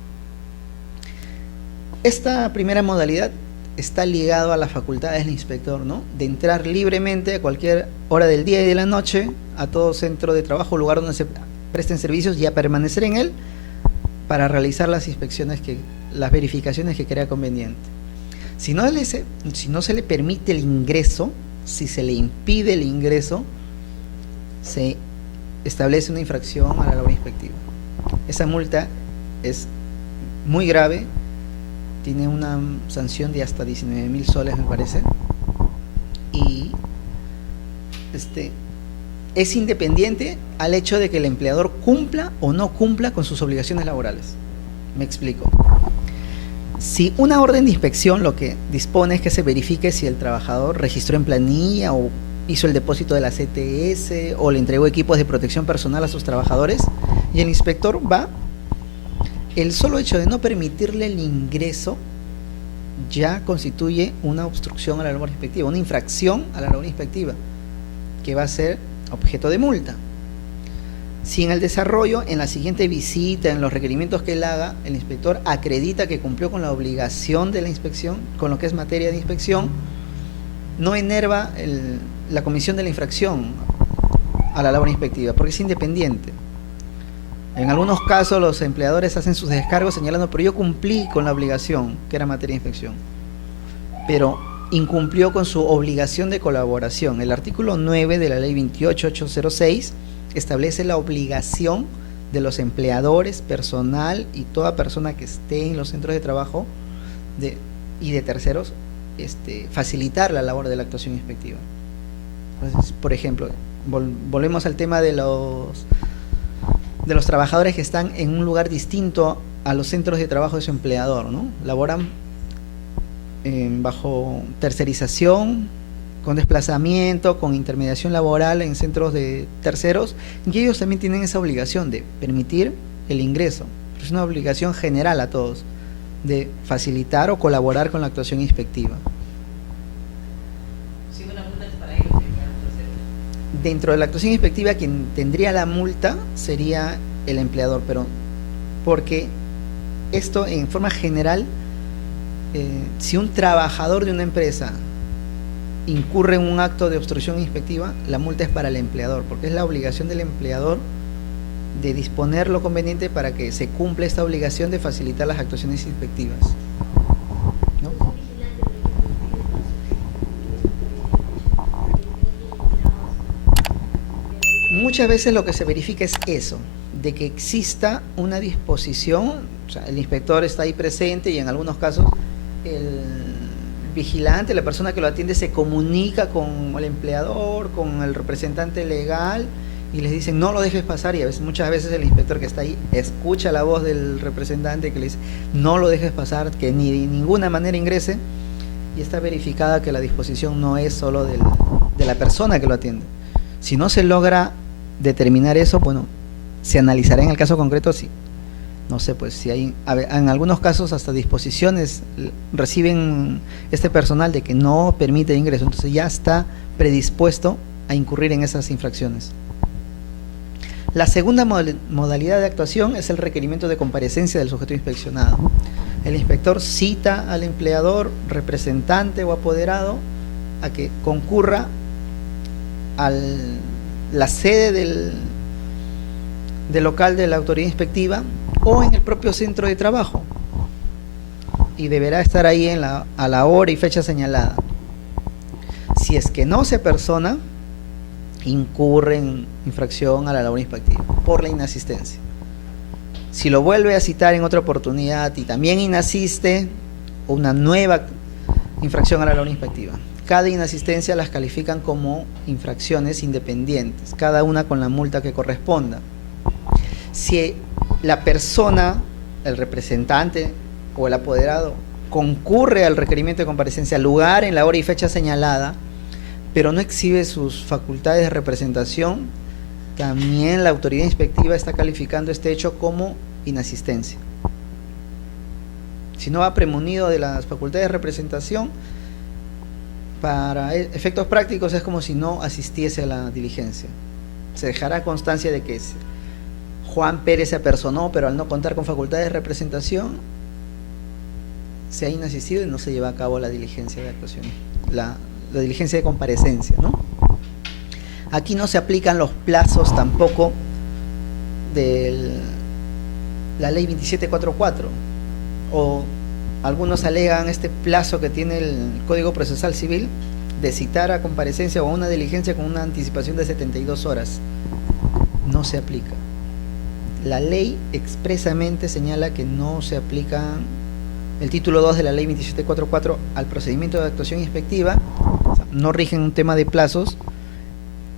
Esta primera modalidad está ligado a las facultades del inspector, ¿no? De entrar libremente a cualquier hora del día y de la noche a todo centro de trabajo, lugar donde se presten servicios, y a permanecer en él para realizar las inspecciones, las verificaciones que crea conveniente. Si no se le permite el ingreso, si se le impide el ingreso, se establece una infracción a la labor inspectiva. Esa multa es muy grave, tiene una sanción de hasta 19.000 soles, me parece, y es independiente al hecho de que el empleador cumpla o no cumpla con sus obligaciones laborales. Me explico. Si una orden de inspección lo que dispone es que se verifique si el trabajador registró en planilla o hizo el depósito de la CTS o le entregó equipos de protección personal a sus trabajadores, y el inspector va, el solo hecho de no permitirle el ingreso ya constituye una obstrucción a la labor inspectiva, una infracción a la labor inspectiva, que va a ser objeto de multa. Si en el desarrollo, en la siguiente visita, en los requerimientos que él haga, el inspector acredita que cumplió con la obligación de la inspección, con lo que es materia de inspección, no enerva la comisión de la infracción a la labor inspectiva, porque es independiente. En algunos casos los empleadores hacen sus descargos señalando, pero yo cumplí con la obligación, que era materia de inspección, pero incumplió con su obligación de colaboración. El artículo 9 de la ley 28806 establece la obligación de los empleadores, personal y toda persona que esté en los centros de trabajo y de terceros, facilitar la labor de la actuación inspectiva. Entonces, por ejemplo, volvemos al tema de los trabajadores que están en un lugar distinto a los centros de trabajo de su empleador, ¿no? Laboran bajo tercerización con desplazamiento, con intermediación laboral en centros de terceros, y ellos también tienen esa obligación de permitir el ingreso. Es una obligación general a todos, de facilitar o colaborar con la actuación inspectiva. Si una multa es para ellos, sería Dentro de la actuación inspectiva, quien tendría la multa sería el empleador, pero porque esto en forma general, si un trabajador de una empresa incurre en un acto de obstrucción inspectiva, la multa es para el empleador, porque es la obligación del empleador de disponer lo conveniente para que se cumpla esta obligación de facilitar las actuaciones inspectivas, ¿no? Muchas veces lo que se verifica es eso, de que exista una disposición, o sea, el inspector está ahí presente y en algunos casos el vigilante, la persona que lo atiende, se comunica con el empleador, con el representante legal y les dicen no lo dejes pasar, y muchas veces el inspector que está ahí escucha la voz del representante que le dice no lo dejes pasar, que ni de ninguna manera ingrese, y está verificada que la disposición no es solo de la persona que lo atiende. Si no se logra determinar eso, bueno, se analizará en el caso concreto si, no sé, pues si hay, en algunos casos hasta disposiciones reciben este personal de que no permite ingreso, entonces ya está predispuesto a incurrir en esas infracciones. La segunda modalidad de actuación es el requerimiento de comparecencia del sujeto inspeccionado. El inspector cita al empleador, representante o apoderado a que concurra a la sede del local de la autoridad inspectiva o en el propio centro de trabajo, y deberá estar ahí a la hora y fecha señalada. Si es que no se apersona, incurre en infracción a la labor inspectiva por la inasistencia. Si lo vuelve a citar en otra oportunidad y también inasiste, una nueva infracción a la labor inspectiva. Cada inasistencia las califican como infracciones independientes, cada una con la multa que corresponda. Si la persona, el representante o el apoderado concurre al requerimiento de comparecencia al lugar, en la hora y fecha señalada, pero no exhibe sus facultades de representación, también la autoridad inspectiva está calificando este hecho como inasistencia. Si no va premunido de las facultades de representación, para efectos prácticos es como si no asistiese a la diligencia. Se dejará constancia de que Juan Pérez se apersonó, pero al no contar con facultades de representación, se ha inasistido y no se lleva a cabo la diligencia de actuación, la diligencia de comparecencia, ¿no? Aquí no se aplican los plazos tampoco de la ley 2744, o algunos alegan este plazo que tiene el Código Procesal Civil de citar a comparecencia o a una diligencia con una anticipación de 72 horas. No se aplica. La ley expresamente señala que no se aplica el título 2 de la ley 2744 al procedimiento de actuación inspectiva, o sea, no rigen un tema de plazos.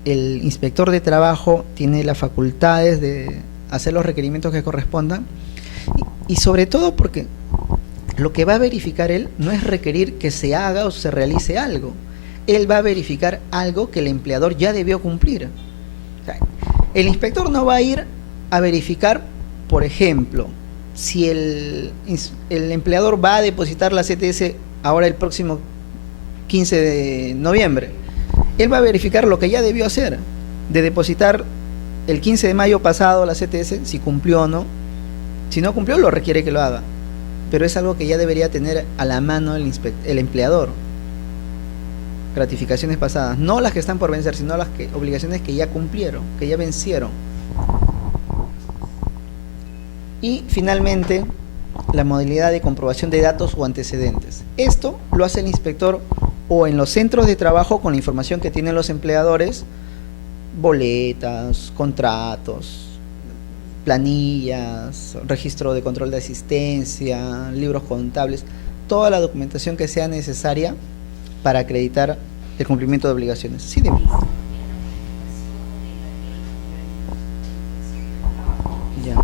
El inspector de trabajo tiene las facultades de hacer los requerimientos que correspondan, y sobre todo porque lo que va a verificar él no es requerir que se haga o se realice algo, él va a verificar algo que el empleador ya debió cumplir. O sea, el inspector no va a ir a verificar, por ejemplo, si el empleador va a depositar la CTS ahora el próximo 15 de noviembre. Él va a verificar lo que ya debió hacer, de depositar el 15 de mayo pasado la CTS, si cumplió o no. Si no cumplió, lo requiere que lo haga, pero es algo que ya debería tener a la mano el empleador. Gratificaciones pasadas, no las que están por vencer, sino las obligaciones que ya cumplieron, que ya vencieron. Y finalmente, la modalidad de comprobación de datos o antecedentes. Esto lo hace el inspector o en los centros de trabajo con la información que tienen los empleadores, boletas, contratos, planillas, registro de control de asistencia, libros contables, toda la documentación que sea necesaria para acreditar el cumplimiento de obligaciones. Sí, dime. Ya.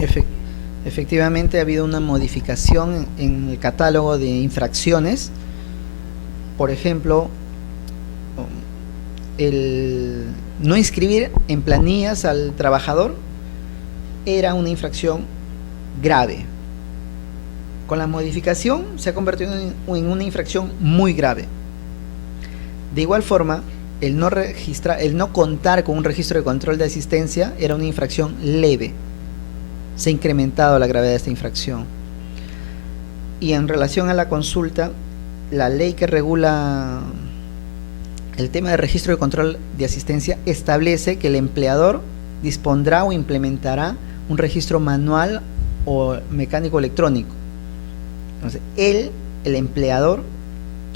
Efe- Efectivamente ha habido una modificación en el catálogo de infracciones. Por ejemplo, el no inscribir en planillas al trabajador era una infracción grave. Con la modificación se ha convertido en una infracción muy grave. De igual forma, el no contar con un registro de control de asistencia era una infracción leve. Se ha incrementado la gravedad de esta infracción. Y en relación a la consulta, la ley que regula el tema de registro de control de asistencia establece que el empleador dispondrá o implementará un registro manual o mecánico electrónico. Entonces, el empleador,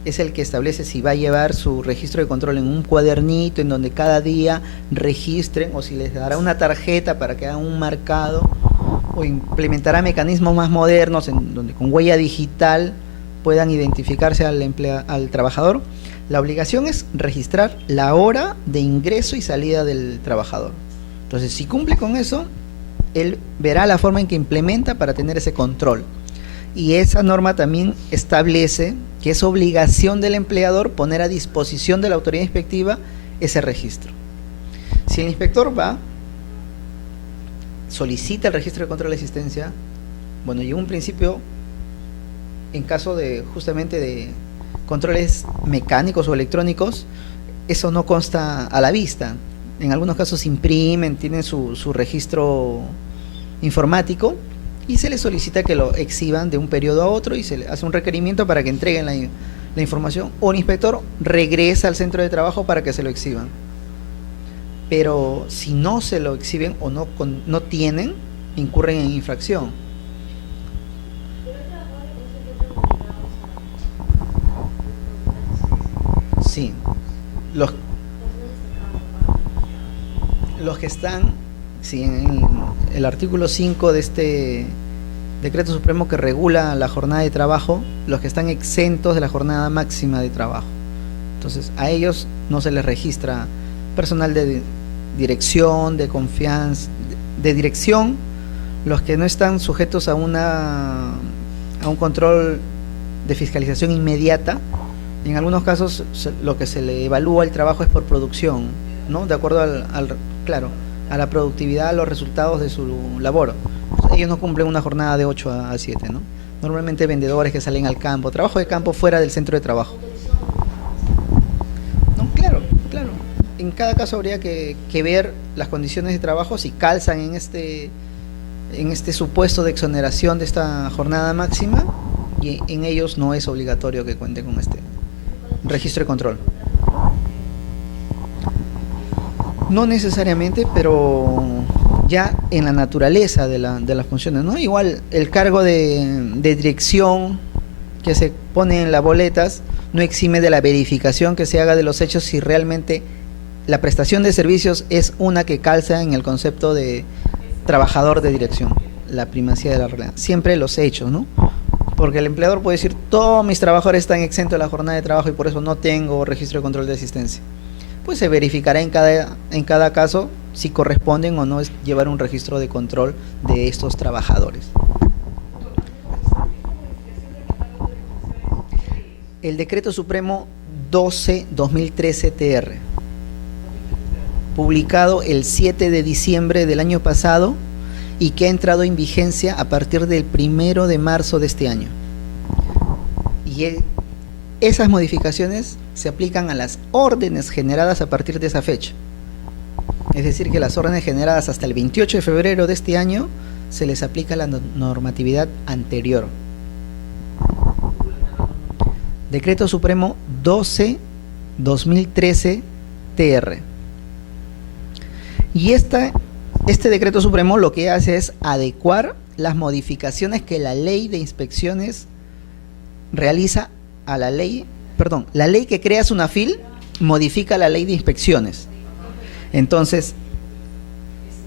es el que establece si va a llevar su registro de control en un cuadernito en donde cada día registren, o si les dará una tarjeta para que hagan un marcado, o implementará mecanismos más modernos en donde con huella digital puedan identificarse al trabajador. La obligación es registrar la hora de ingreso y salida del trabajador. Entonces, si cumple con eso, él verá la forma en que implementa para tener ese control. Y esa norma también establece que es obligación del empleador poner a disposición de la autoridad inspectiva ese registro. Si el inspector va, solicita el registro de control de asistencia, bueno, y en un principio, en caso de justamente de controles mecánicos o electrónicos, eso no consta a la vista. En algunos casos imprimen, tienen su registro informático, y se les solicita que lo exhiban de un periodo a otro y se le hace un requerimiento para que entreguen la información, o el inspector regresa al centro de trabajo para que se lo exhiban. Pero si no se lo exhiben o no tienen, incurren en infracción. Sí, los que están, sí, en el artículo 5 de este decreto supremo que regula la jornada de trabajo, los que están exentos de la jornada máxima de trabajo. Entonces, a ellos no se les registra personal de dirección, de confianza, de dirección, los que no están sujetos a un control de fiscalización inmediata. En algunos casos lo que se le evalúa el trabajo es por producción, ¿no? De acuerdo claro, a la productividad, a los resultados de su labor. Ellos no cumplen una jornada de 8 a 7, ¿no? Normalmente vendedores que salen al campo, trabajo de campo fuera del centro de trabajo. No, claro. En cada caso habría que ver las condiciones de trabajo, si calzan en este supuesto de exoneración de esta jornada máxima, y en ellos no es obligatorio que cuenten con este registro de control. No necesariamente, pero ya en la naturaleza de las funciones, ¿no? Igual el cargo de dirección que se pone en las boletas no exime de la verificación que se haga de los hechos si realmente la prestación de servicios es una que calza en el concepto de trabajador de dirección, la primacía de la realidad. Siempre los hechos, ¿no? Porque el empleador puede decir, todos mis trabajadores están exentos de la jornada de trabajo y por eso no tengo registro de control de asistencia. Pues se verificará en cada caso si corresponden o no es llevar un registro de control de estos trabajadores. El Decreto Supremo 12/2013-TR, publicado el 7 de diciembre del año pasado y que ha entrado en vigencia a partir del 1 de marzo de este año. Y esas modificaciones se aplican a las órdenes generadas a partir de esa fecha. Es decir, que las órdenes generadas hasta el 28 de febrero de este año se les aplica la normatividad anterior. Decreto Supremo 12/2013-TR. Y este Decreto Supremo lo que hace es adecuar las modificaciones que la Ley de Inspecciones realiza a la ley que crea SUNAFIL modifica la Ley de Inspecciones. Entonces,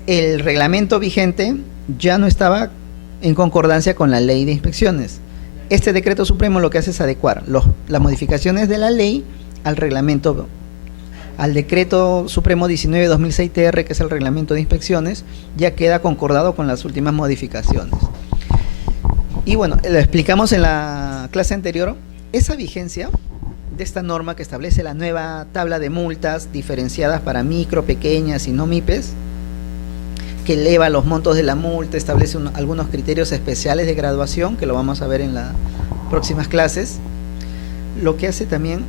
el reglamento vigente ya no estaba en concordancia con la Ley de Inspecciones. Este Decreto Supremo lo que hace es adecuar las modificaciones de la ley al reglamento al decreto supremo 19/2006 TR, que es el reglamento de inspecciones, ya queda concordado con las últimas modificaciones. Y bueno, lo explicamos en la clase anterior, esa vigencia de esta norma que establece la nueva tabla de multas diferenciadas para micro, pequeñas y no MIPES, que eleva los montos de la multa, establece algunos criterios especiales de graduación, que lo vamos a ver en las próximas clases. Lo que hace también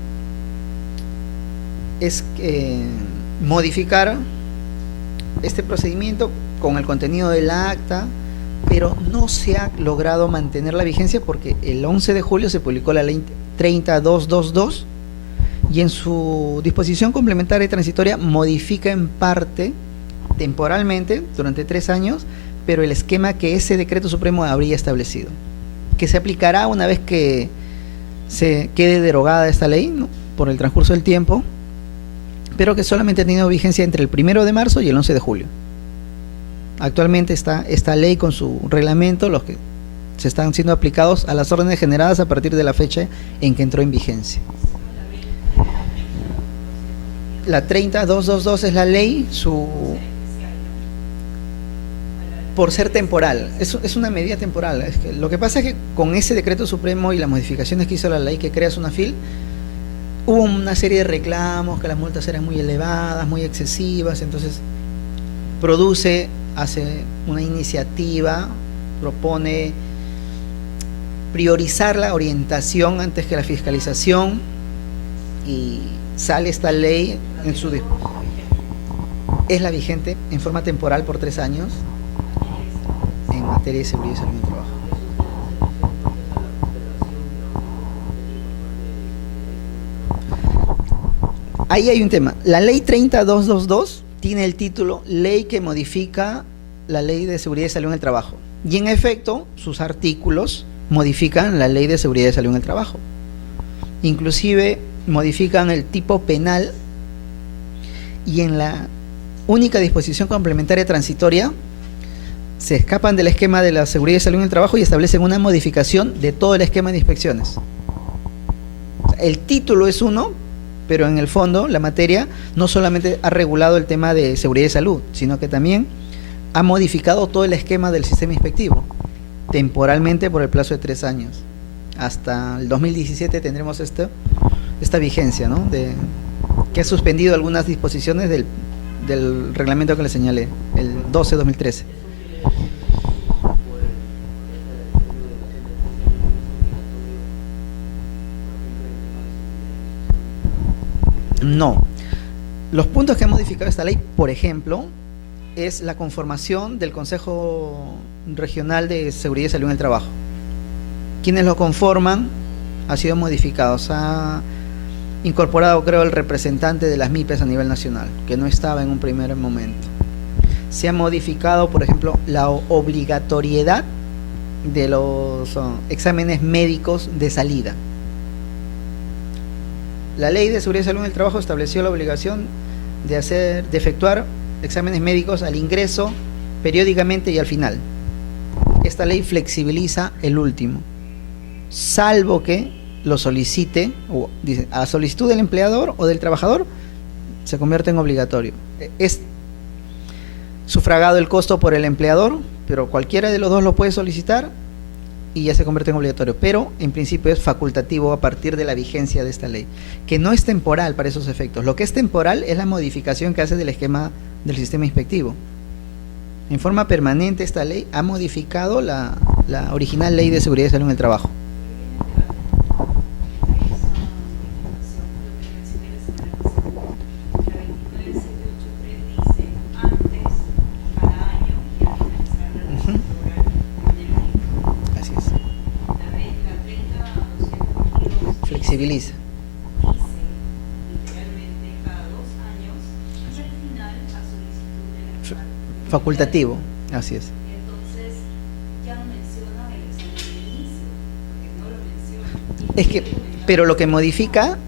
es modificar este procedimiento con el contenido del acta, pero no se ha logrado mantener la vigencia porque el 11 de julio se publicó la ley 30222 y en su disposición complementaria y transitoria modifica en parte temporalmente durante 3 años, pero el esquema que ese decreto supremo habría establecido, que se aplicará una vez que se quede derogada esta ley, ¿no?, por el transcurso del tiempo, pero que solamente ha tenido vigencia entre el 1 de marzo y el 11 de julio. Actualmente está esta ley con su reglamento, los que se están siendo aplicados a las órdenes generadas a partir de la fecha en que entró en vigencia. La 30222 es la ley, por ser temporal, es una medida temporal. Es que lo que pasa es que con ese decreto supremo y las modificaciones que hizo la ley que crea SUNAFIL, hubo una serie de reclamos, que las multas eran muy elevadas, muy excesivas, entonces hace una iniciativa, propone priorizar la orientación antes que la fiscalización y sale esta ley es la vigente en forma temporal por 3 años en materia de seguridad y salud en el trabajo. Ahí hay un tema. La ley 30222 tiene el título Ley que modifica la Ley de Seguridad y Salud en el Trabajo. Y en efecto, sus artículos modifican la Ley de Seguridad y Salud en el Trabajo. Inclusive modifican el tipo penal y en la única disposición complementaria transitoria se escapan del esquema de la seguridad y salud en el trabajo y establecen una modificación de todo el esquema de inspecciones. El título es uno, pero en el fondo la materia no solamente ha regulado el tema de seguridad y salud, sino que también ha modificado todo el esquema del sistema inspectivo, temporalmente por el plazo de 3 años. Hasta el 2017 tendremos esta vigencia, ¿no?, que ha suspendido algunas disposiciones del reglamento que le señalé, el 12/2013. No. Los puntos que ha modificado esta ley, por ejemplo, es la conformación del Consejo Regional de Seguridad y Salud en el Trabajo. Quienes lo conforman ha sido modificado. Se ha incorporado, creo, el representante de las MIPES a nivel nacional, que no estaba en un primer momento. Se ha modificado, por ejemplo, la obligatoriedad de los exámenes médicos de salida. La Ley de Seguridad y Salud en el Trabajo estableció la obligación de efectuar exámenes médicos al ingreso, periódicamente y al final. Esta ley flexibiliza el último, salvo que lo solicite, o dice, a solicitud del empleador o del trabajador, se convierte en obligatorio. Es sufragado el costo por el empleador, pero cualquiera de los dos lo puede solicitar y ya se convierte en obligatorio, pero en principio es facultativo a partir de la vigencia de esta ley, que no es temporal para esos efectos. Lo que es temporal es la modificación que hace del esquema del sistema inspectivo. En forma permanente esta ley ha modificado la original Ley de Seguridad y Salud en el Trabajo. Flexibiliza. Facultativo, así es. Entonces ya no menciona el examen de inicio, porque no lo menciona. Es que, pero lo que modifica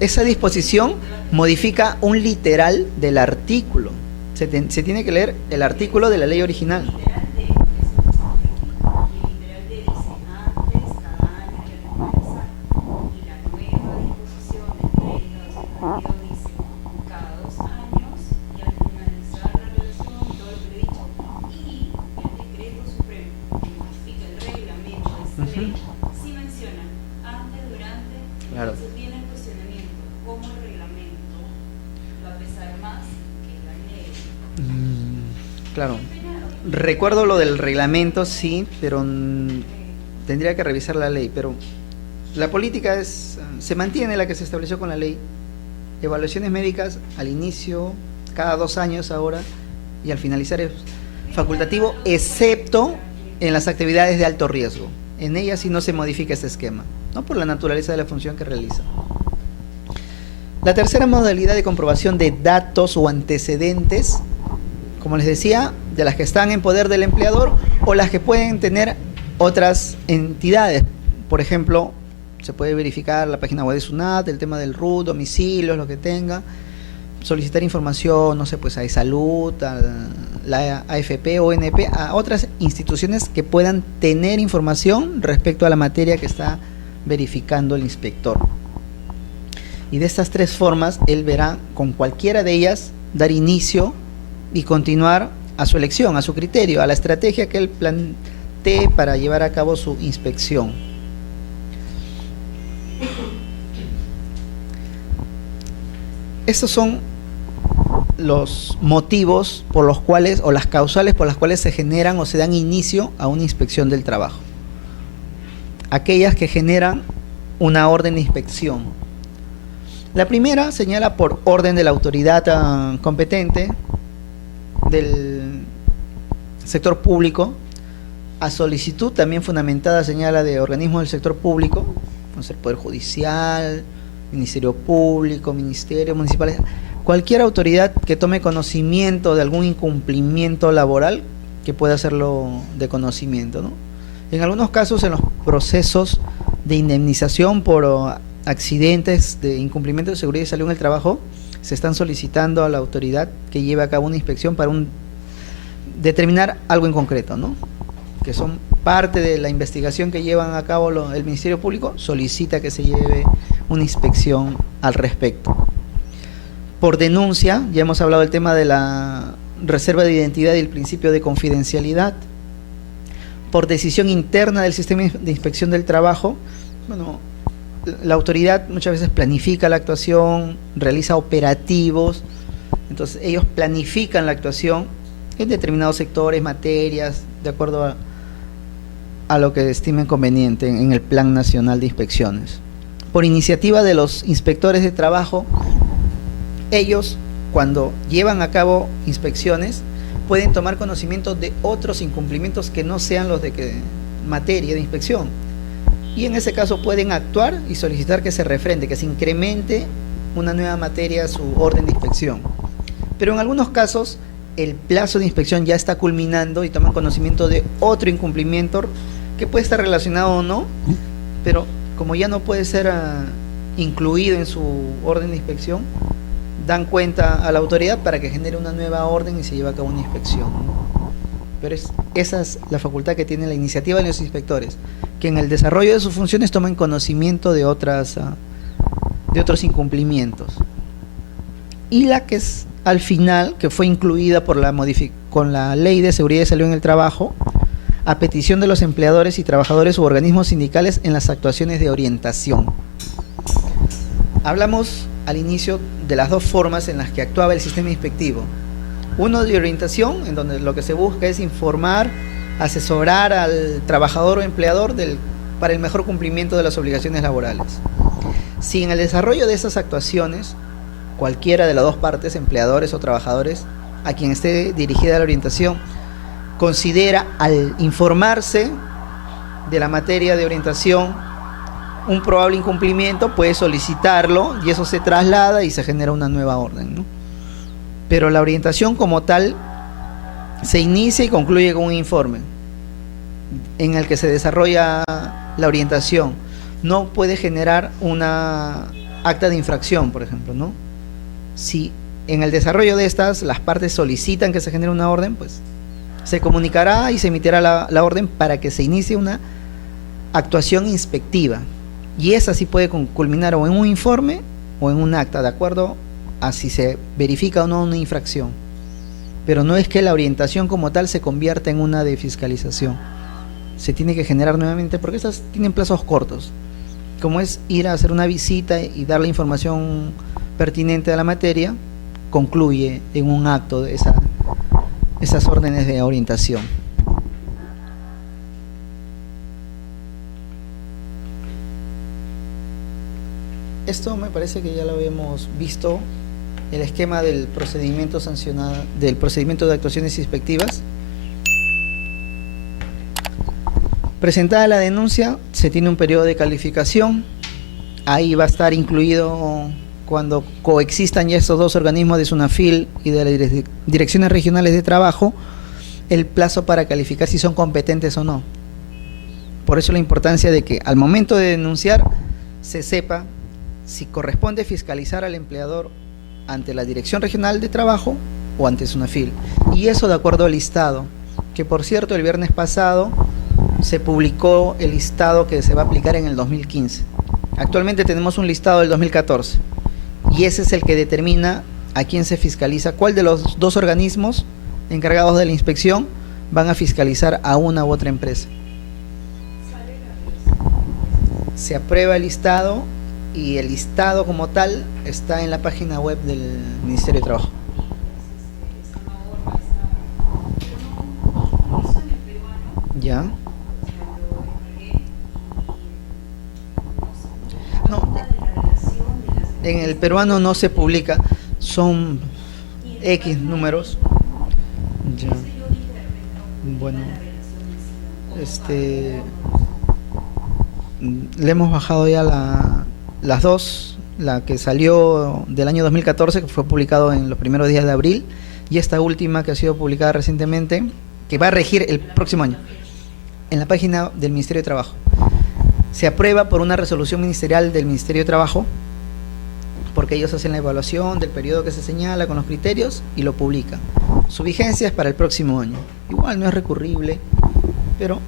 esa disposición modifica un literal del artículo. Se tiene que leer el artículo de la ley original. mencionan antes, durante, Claro. entonces viene el cuestionamiento, ¿cómo el reglamento va a pesar más que la ley? Claro. Recuerdo lo del reglamento, sí, pero tendría que revisar la ley. Pero la política se mantiene la que se estableció con la ley. Evaluaciones médicas al inicio, cada 2 años ahora, y al finalizar es facultativo, excepto en las actividades de alto riesgo. En ellas sí no se modifica este esquema, no por la naturaleza de la función que realiza. La tercera modalidad de comprobación de datos o antecedentes, como les decía, de las que están en poder del empleador o las que pueden tener otras entidades. Por ejemplo, se puede verificar la página web de SUNAT, el tema del RUT, domicilios, lo que tenga, solicitar información, no sé, pues a salud, a la AFP, ONP, a otras instituciones que puedan tener información respecto a la materia que está verificando el inspector. Y de estas 3 formas, él verá con cualquiera de ellas dar inicio y continuar a su elección, a su criterio, a la estrategia que él plantee para llevar a cabo su inspección. Estos son los motivos por los cuales, o las causales por las cuales se generan o se dan inicio a una inspección del trabajo. Aquellas que generan una orden de inspección. La primera señala por orden de la autoridad competente del sector público, a solicitud también fundamentada señala de organismos del sector público, puede ser Poder Judicial, Ministerio Público, Ministerios Municipales, cualquier autoridad que tome conocimiento de algún incumplimiento laboral que pueda hacerlo de conocimiento, ¿no? En algunos casos, en los procesos de indemnización por accidentes de incumplimiento de seguridad y salud en el trabajo, se están solicitando a la autoridad que lleve a cabo una inspección para determinar algo en concreto, ¿no? Que son parte de la investigación que llevan a cabo el Ministerio Público, solicita que se lleve una inspección al respecto. Por denuncia, ya hemos hablado del tema de la reserva de identidad y el principio de confidencialidad. Por decisión interna del sistema de inspección del trabajo, bueno, la autoridad muchas veces planifica la actuación, realiza operativos, entonces ellos planifican la actuación en determinados sectores, materias, de acuerdo a lo que estimen conveniente en el Plan Nacional de Inspecciones. Por iniciativa de los inspectores de trabajo, ellos, cuando llevan a cabo inspecciones, pueden tomar conocimiento de otros incumplimientos que no sean los de materia de inspección. Y en ese caso pueden actuar y solicitar que se refrende, que se incremente una nueva materia a su orden de inspección. Pero en algunos casos, el plazo de inspección ya está culminando y toman conocimiento de otro incumplimiento que puede estar relacionado o no, pero como ya no puede ser incluido en su orden de inspección, dan cuenta a la autoridad para que genere una nueva orden y se lleve a cabo una inspección, ¿no? Pero esa es la facultad que tiene la iniciativa de los inspectores, que en el desarrollo de sus funciones toman conocimiento de otros incumplimientos. Y la que es al final, que fue incluida con la Ley de Seguridad y Salud en el Trabajo, a petición de los empleadores y trabajadores u organismos sindicales en las actuaciones de orientación. Hablamos al inicio de las 2 formas en las que actuaba el sistema inspectivo. Uno de orientación, en donde lo que se busca es informar, asesorar al trabajador o empleador para el mejor cumplimiento de las obligaciones laborales. Si en el desarrollo de esas actuaciones, cualquiera de las 2 partes, empleadores o trabajadores, a quien esté dirigida la orientación, considera al informarse de la materia de orientación un probable incumplimiento, puede solicitarlo y eso se traslada y se genera una nueva orden, ¿no? Pero la orientación como tal se inicia y concluye con un informe en el que se desarrolla la orientación. No puede generar una acta de infracción, por ejemplo, ¿no? Si en el desarrollo de estas las partes solicitan que se genere una orden, pues se comunicará y se emitirá la orden para que se inicie una actuación inspectiva. Y esa sí puede culminar o en un informe o en un acta, de acuerdo a si se verifica o no una infracción. Pero no es que la orientación como tal se convierta en una de fiscalización. se tiene que generar nuevamente, porque estas tienen plazos cortos, como es ir a hacer una visita y dar la información pertinente a la materia, concluye en un acto de esas órdenes de orientación. Esto me parece que ya lo habíamos visto, el esquema del procedimiento sancionado, del procedimiento de actuaciones inspectivas. Presentada la denuncia, se tiene un periodo de calificación. Ahí va a estar incluido, cuando coexistan ya estos dos organismos de SUNAFIL y de las direcciones regionales de trabajo, el plazo para calificar si son competentes o no. Por eso la importancia de que al momento de denunciar se sepa si corresponde fiscalizar al empleador ante la Dirección Regional de Trabajo o ante SUNAFIL. Y eso de acuerdo al listado, que por cierto el viernes pasado se publicó el listado que se va a aplicar en el 2015. Actualmente tenemos un listado del 2014 y ese es el que determina a quién se fiscaliza, cuál de los dos organismos encargados de la inspección van a fiscalizar a una u otra empresa. Se aprueba el listado y el listado como tal está en la página web del Ministerio de Trabajo. ¿Ya? No, en el peruano no se publica, son X números. Ya. Bueno, le hemos bajado ya las dos, la que salió del año 2014, que fue publicado en los primeros días de abril, y esta última que ha sido publicada recientemente, que va a regir el próximo año, en la página del Ministerio de Trabajo. Se aprueba por una resolución ministerial del Ministerio de Trabajo, porque ellos hacen la evaluación del periodo que se señala con los criterios y lo publican. Su vigencia es para el próximo año. Igual no es recurrible, pero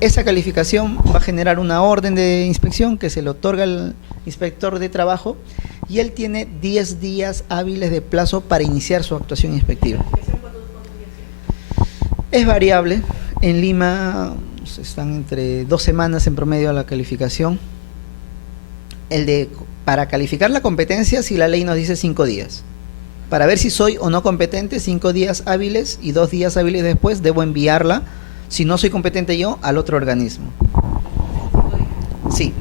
esa calificación va a generar una orden de inspección que se le otorga al inspector de trabajo y él tiene 10 días hábiles de plazo para iniciar su actuación inspectiva. Es variable. En Lima están entre 2 semanas en promedio a la calificación. Para calificar la competencia, si la ley nos dice 5 días. Para ver si soy o no competente, 5 días hábiles, y 2 días hábiles después debo enviarla, si no soy competente yo, al otro organismo. Sí,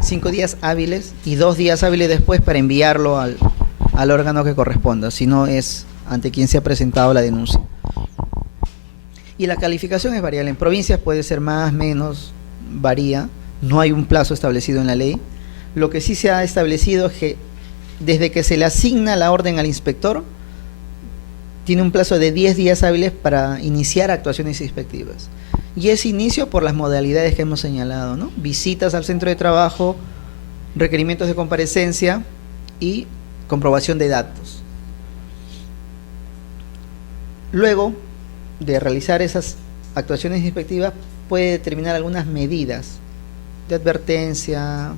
5 días hábiles y 2 días hábiles después para enviarlo al órgano que corresponda, si no es ante quien se ha presentado la denuncia. Y la calificación es variable. En provincias puede ser más, menos, varía. No hay un plazo establecido en la ley. Lo que sí se ha establecido es que desde que se le asigna la orden al inspector, tiene un plazo de 10 días hábiles para iniciar actuaciones inspectivas. Y ese inicio por las modalidades que hemos señalado, ¿no? Visitas al centro de trabajo, requerimientos de comparecencia y comprobación de datos. Luego de realizar esas actuaciones inspectivas, puede determinar algunas medidas de advertencia,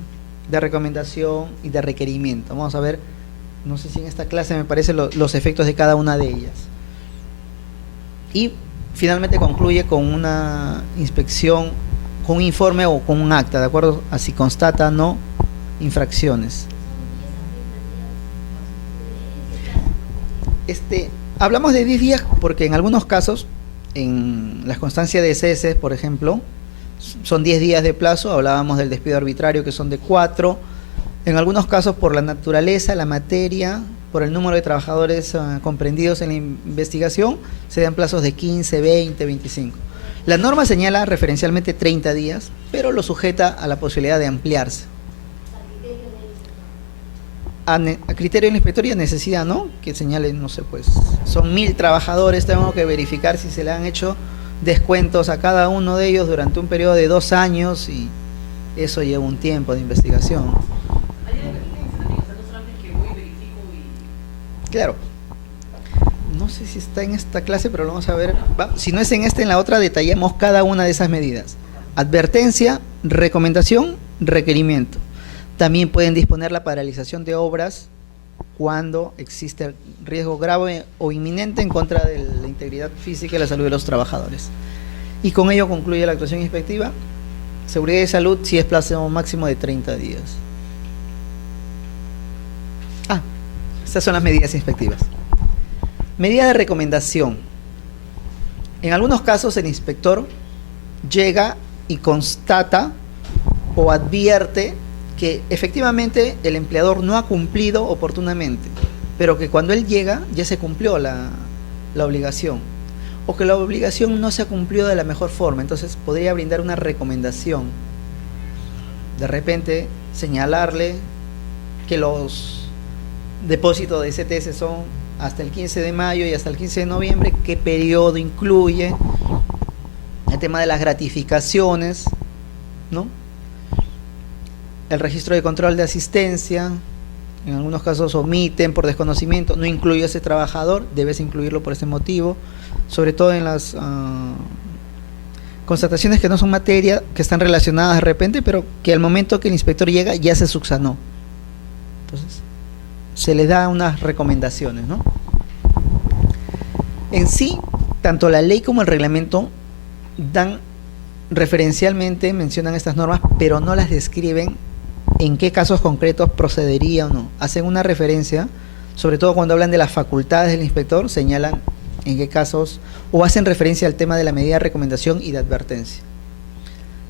de recomendación y de requerimiento. Vamos a ver, no sé si en esta clase me parece los efectos de cada una de ellas. Y finalmente concluye con una inspección, con un informe o con un acta, de acuerdo a si constata o no infracciones. Hablamos de 10 días porque en algunos casos, en las constancias de ceses, por ejemplo, son 10 días de plazo. Hablábamos del despido arbitrario, que son de 4. En algunos casos, por la naturaleza, la materia, por el número de trabajadores comprendidos en la investigación, se dan plazos de 15, 20, 25. La norma señala referencialmente 30 días, pero lo sujeta a la posibilidad de ampliarse. A criterio del inspector y a necesidad, ¿no? Que señale, no sé, pues, son 1000 trabajadores, tengo que verificar si se le han hecho descuentos a cada uno de ellos durante un periodo de 2 años y eso lleva un tiempo de investigación. Claro. No sé si está en esta clase, pero lo vamos a ver. Si no es en esta, en la otra detallamos cada una de esas medidas. Advertencia, recomendación, requerimiento. También pueden disponer la paralización de obras cuando existe riesgo grave o inminente en contra de la integridad física y la salud de los trabajadores. Y con ello concluye la actuación inspectiva. Seguridad y salud, si es plazo máximo de 30 días. Estas son las medidas inspectivas. Medida de recomendación. En algunos casos el inspector llega y constata o advierte que efectivamente el empleador no ha cumplido oportunamente, pero que cuando él llega ya se cumplió la obligación, o que la obligación no se ha cumplido de la mejor forma. Entonces podría brindar una recomendación. De repente señalarle que los depósitos de CTS son hasta el 15 de mayo y hasta el 15 de noviembre, qué periodo incluye, el tema de las gratificaciones, ¿no? El registro de control de asistencia, en algunos casos omiten por desconocimiento, no incluye a ese trabajador, debes incluirlo por ese motivo, sobre todo en las constataciones que no son materia, que están relacionadas de repente, pero que al momento que el inspector llega ya se subsanó. Entonces, se le da unas recomendaciones, ¿no? En sí, tanto la ley como el reglamento dan referencialmente, mencionan estas normas, pero no las describen en qué casos concretos procedería o no. Hacen una referencia, sobre todo cuando hablan de las facultades del inspector, señalan en qué casos, o hacen referencia al tema de la medida de recomendación y de advertencia.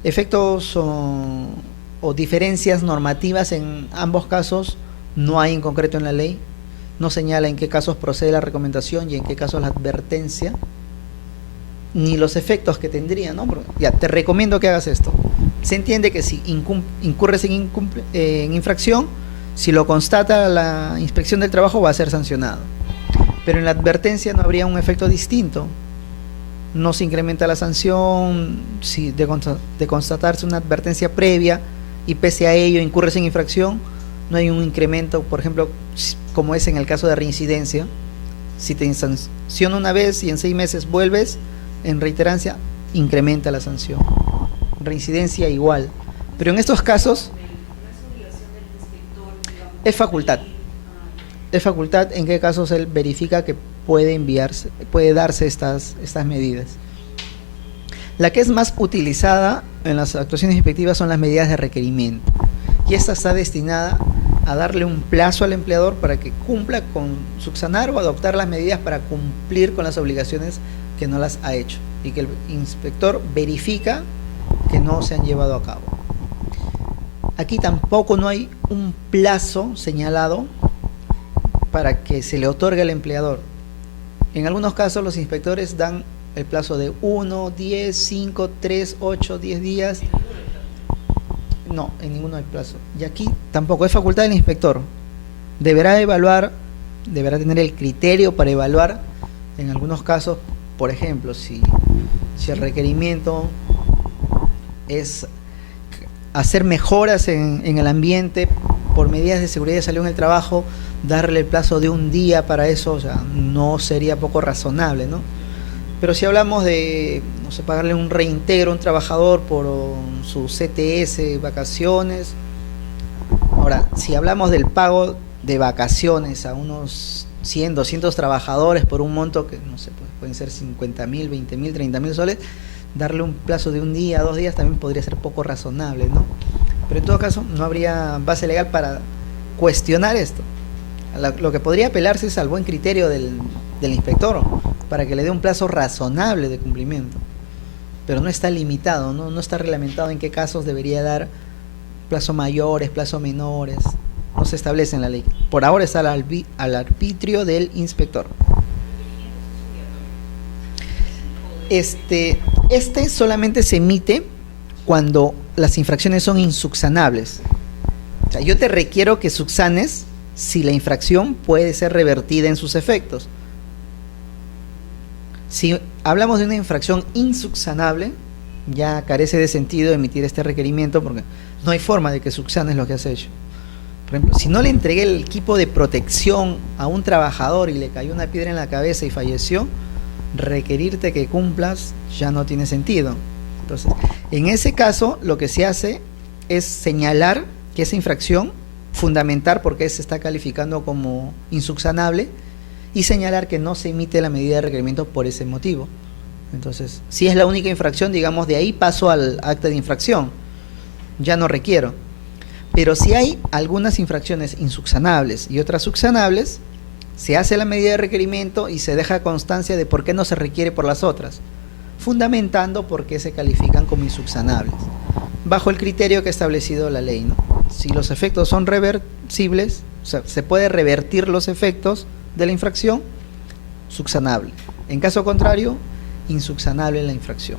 Efectos o diferencias normativas en ambos casos no hay en concreto en la ley, no señala en qué casos procede la recomendación y en qué casos la advertencia, ni los efectos que tendría, ¿no? Ya, te recomiendo que hagas esto. Se entiende que si incurres en infracción, si lo constata la inspección del trabajo va a ser sancionado. Pero en la advertencia no habría un efecto distinto. No se incrementa la sanción si de constatarse una advertencia previa y pese a ello incurres en infracción, no hay un incremento, por ejemplo, como es en el caso de reincidencia. Si te sanciona una vez y en 6 meses vuelves en reiterancia, incrementa la sanción. Reincidencia igual. Pero en estos casos es facultad. Es facultad en qué casos él verifica que puede darse estas medidas. La que es más utilizada en las actuaciones inspectivas son las medidas de requerimiento. Y esta está destinada a darle un plazo al empleador para que cumpla con subsanar o adoptar las medidas para cumplir con las obligaciones que no las ha hecho y que el inspector verifica que no se han llevado a cabo. Aquí tampoco no hay un plazo señalado para que se le otorgue al empleador. En algunos casos los inspectores dan el plazo de 1, 10, 5, 3, 8, 10 días. No, en ninguno hay plazo. Y aquí tampoco, es facultad del inspector. Deberá evaluar, deberá tener el criterio para evaluar, en algunos casos, por ejemplo, si el requerimiento es hacer mejoras en el ambiente por medidas de seguridad y salud en el trabajo, darle el plazo de un día para eso, o sea, no sería poco razonable, ¿no? Pero si hablamos de, no sé, pagarle un reintegro a un trabajador por su CTS, vacaciones. Ahora, si hablamos del pago de vacaciones a unos 100, 200 trabajadores por un monto que, no sé, pueden ser 50.000, 20.000, 30.000 soles, darle un plazo de un día, 2 días también podría ser poco razonable, ¿no? Pero en todo caso, no habría base legal para cuestionar esto. Lo que podría apelarse es al buen criterio del inspector para que le dé un plazo razonable de cumplimiento, pero no está limitado, no está reglamentado en qué casos debería dar plazo mayores, plazo menores, no se establece en la ley. Por ahora está al arbitrio del inspector. Este solamente se emite cuando las infracciones son insubsanables. O sea, yo te requiero que subsanes si la infracción puede ser revertida en sus efectos. Si hablamos de una infracción insubsanable, ya carece de sentido emitir este requerimiento porque no hay forma de que subsanes lo que has hecho. Por ejemplo, si no le entregué el equipo de protección a un trabajador y le cayó una piedra en la cabeza y falleció, requerirte que cumplas ya no tiene sentido. Entonces, en ese caso, lo que se hace es señalar que esa infracción, fundamentar por qué se está calificando como insubsanable y señalar que no se emite la medida de requerimiento por ese motivo. Entonces, si es la única infracción, digamos, de ahí paso al acta de infracción, ya no requiero. Pero si hay algunas infracciones insubsanables y otras subsanables, se hace la medida de requerimiento y se deja constancia de por qué no se requiere por las otras, fundamentando por qué se califican como insubsanables, bajo el criterio que ha establecido la ley, ¿no? Si los efectos son reversibles, o sea, se puede revertir los efectos de la infracción, subsanable. En caso contrario, insubsanable la infracción.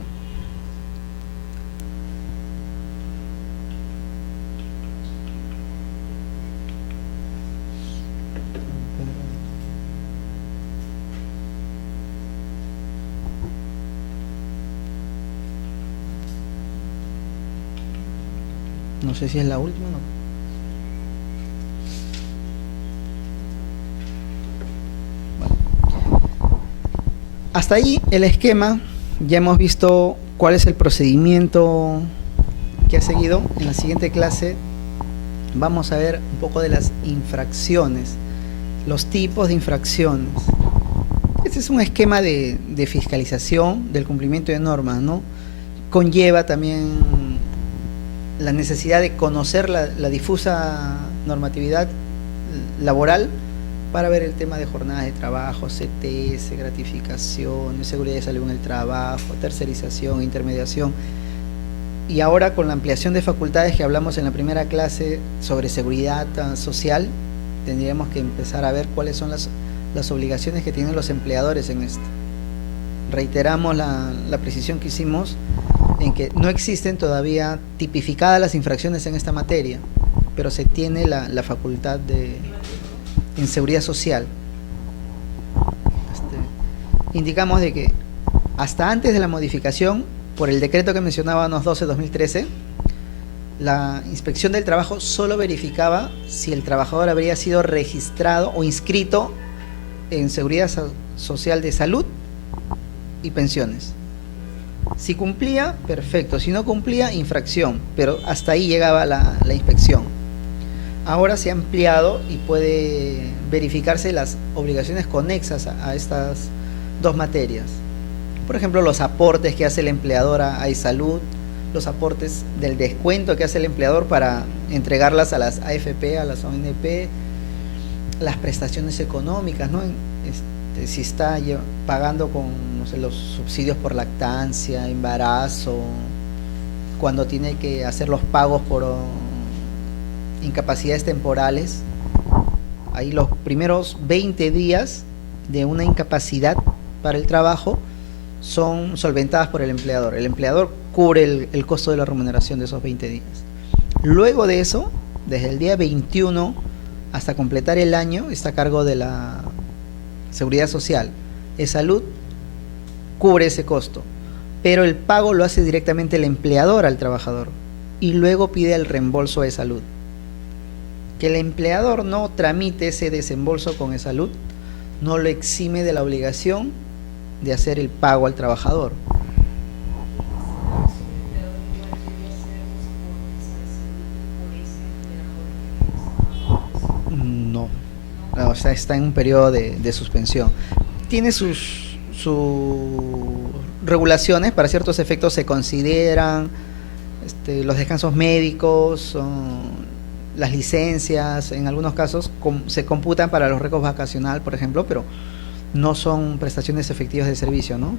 No sé si es la última, ¿no? Bueno. Hasta ahí el esquema. Ya hemos visto cuál es el procedimiento que ha seguido. En la siguiente clase vamos a ver un poco de las infracciones, los tipos de infracciones. Este es un esquema de fiscalización del cumplimiento de normas, ¿no? Conlleva también la necesidad de conocer la difusa normatividad laboral para ver el tema de jornadas de trabajo, CTS, gratificaciones, seguridad de salud en el trabajo, tercerización, intermediación. Y ahora con la ampliación de facultades que hablamos en la primera clase sobre seguridad social, tendríamos que empezar a ver cuáles son las obligaciones que tienen los empleadores en esto. Reiteramos la precisión que hicimos en que no existen todavía tipificadas las infracciones en esta materia, pero se tiene la facultad en seguridad social. Indicamos de que hasta antes de la modificación, por el decreto que mencionábamos 12-2013, la inspección del trabajo solo verificaba si el trabajador habría sido registrado o inscrito en seguridad social de salud y pensiones. Si cumplía, perfecto. Si no cumplía, infracción. Pero hasta ahí llegaba la inspección. Ahora se ha ampliado y puede verificarse las obligaciones conexas a estas dos materias. Por ejemplo, los aportes que hace el empleador a iSalud, los aportes del descuento que hace el empleador para entregarlas a las AFP, a las ONP, las prestaciones económicas, ¿no? Si está pagando con, no sé, los subsidios por lactancia, embarazo, cuando tiene que hacer los pagos por incapacidades temporales, ahí los primeros 20 días de una incapacidad para el trabajo son solventadas por el empleador. El empleador cubre el costo de la remuneración de esos 20 días. Luego de eso, desde el día 21 hasta completar el año, está a cargo de la Seguridad Social. Salud cubre ese costo, pero el pago lo hace directamente el empleador al trabajador y luego pide el reembolso de salud. Que el empleador no tramite ese desembolso con salud no lo exime de la obligación de hacer el pago al trabajador. No, o sea, está en un periodo de suspensión. Tiene sus regulaciones, para ciertos efectos se consideran los descansos médicos, las licencias, en algunos casos se computan para los recos vacacional, por ejemplo, pero no son prestaciones efectivas de servicio, ¿no?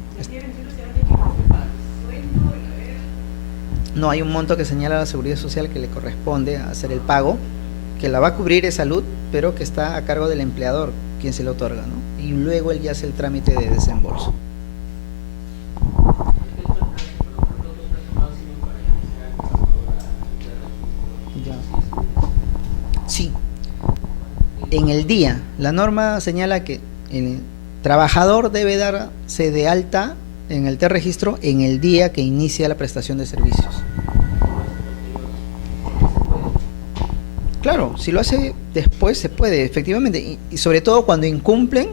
No, hay un monto que señala la Seguridad Social que le corresponde hacer el pago, que la va a cubrir salud, pero que está a cargo del empleador, quien se le otorga, ¿no? Y luego él ya hace el trámite de desembolso. Ya. Sí. En el día, la norma señala que el trabajador debe darse de alta en el T-Registro en el día que inicia la prestación de servicios. Claro, si lo hace después se puede, efectivamente, y sobre todo cuando incumplen,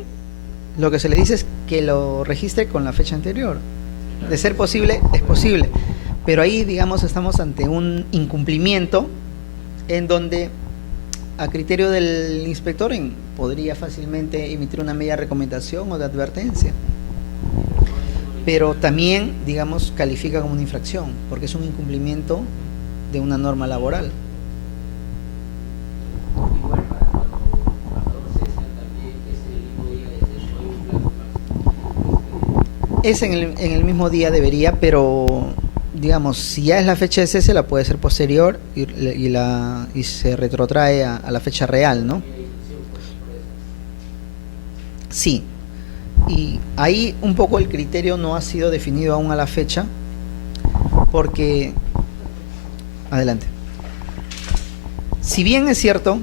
lo que se le dice es que lo registre con la fecha anterior. De ser posible, es posible, pero ahí, digamos, estamos ante un incumplimiento en donde, a criterio del inspector, podría fácilmente emitir una media recomendación o de advertencia. pero también, digamos, califica como una infracción, porque es un incumplimiento de una norma laboral. Igual para cuando el trabajador cesa también es en el mismo día de cese o hay un plazo máximo. Es en el mismo día debería, pero digamos, si ya es la fecha de cese, la puede ser posterior y se retrotrae a la fecha real, ¿no? Sí, y ahí un poco el criterio no ha sido definido aún a la fecha, porque, adelante, si bien es cierto,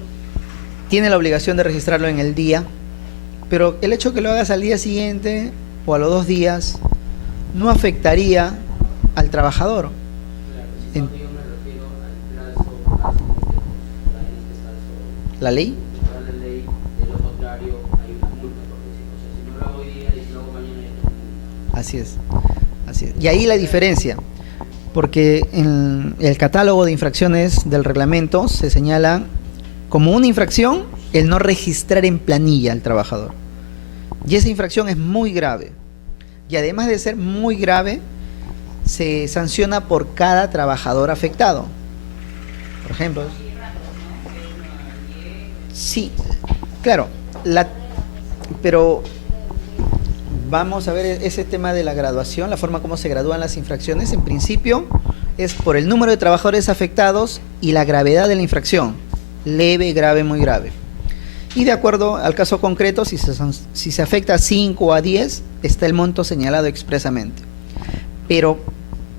tiene la obligación de registrarlo en el día, pero el hecho que lo hagas al día siguiente o a los 2 días no afectaría al trabajador. Claro, si no, yo me refiero al plazo máximo en este caso. ¿La ley? La ley, de lo contrario hay una multa, porque si no lo hago hoy día y si lo hago mañana ya tengo multa. Así es, así es. Y ahí la diferencia, porque en el catálogo de infracciones del reglamento se señala como una infracción el no registrar en planilla al trabajador. Y esa infracción es muy grave. Y además de ser muy grave, se sanciona por cada trabajador afectado. Por ejemplo, sí, claro, pero vamos a ver ese tema de la graduación, la forma como se gradúan las infracciones. En principio es por el número de trabajadores afectados y la gravedad de la infracción, leve, grave, muy grave. Y de acuerdo al caso concreto, si se afecta a 5 o a 10, está el monto señalado expresamente. Pero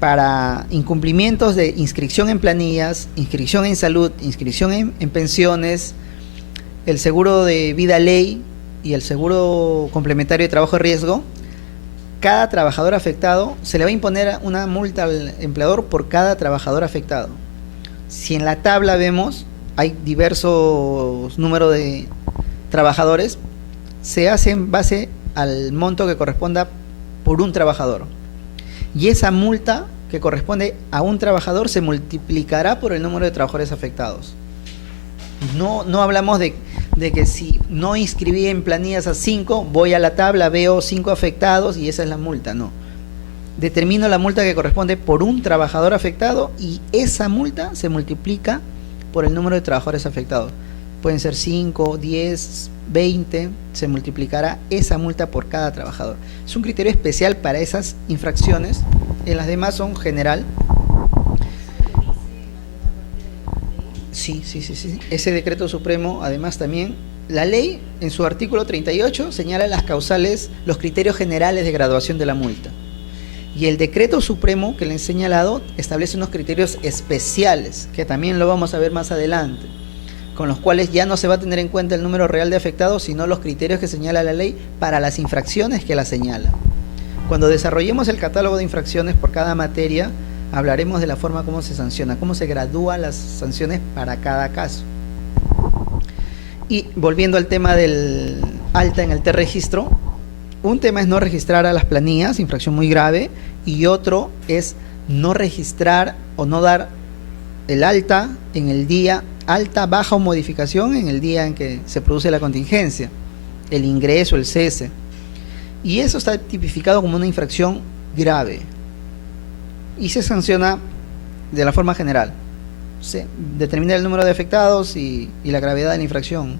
para incumplimientos de inscripción en planillas, inscripción en salud, inscripción en pensiones, el seguro de vida ley y el seguro complementario de trabajo de riesgo, cada trabajador afectado se le va a imponer una multa al empleador por cada trabajador afectado. Si en la tabla vemos, hay diversos números de trabajadores, se hace en base al monto que corresponda por un trabajador. Y esa multa que corresponde a un trabajador se multiplicará por el número de trabajadores afectados. No hablamos de que si no inscribí en planillas a 5, voy a la tabla, veo 5 afectados y esa es la multa, no. Determino la multa que corresponde por un trabajador afectado y esa multa se multiplica por el número de trabajadores afectados. Pueden ser 5, 10, 20, se multiplicará esa multa por cada trabajador. Es un criterio especial para esas infracciones, en las demás son general. Sí. Ese decreto supremo, además también, la ley en su artículo 38 señala las causales, los criterios generales de graduación de la multa. Y el decreto supremo que le he señalado establece unos criterios especiales, que también lo vamos a ver más adelante, con los cuales ya no se va a tener en cuenta el número real de afectados, sino los criterios que señala la ley para las infracciones que la señala. Cuando desarrollemos el catálogo de infracciones por cada materia, hablaremos de la forma como se sanciona, cómo se gradúan las sanciones para cada caso. Y volviendo al tema del alta en el T-registro, un tema es no registrar a las planillas, infracción muy grave, y otro es no registrar o no dar el alta en el día, alta, baja o modificación en el día en que se produce la contingencia, el ingreso, el cese. Y eso está tipificado como una infracción grave y se sanciona de la forma general. Se determina el número de afectados y la gravedad de la infracción,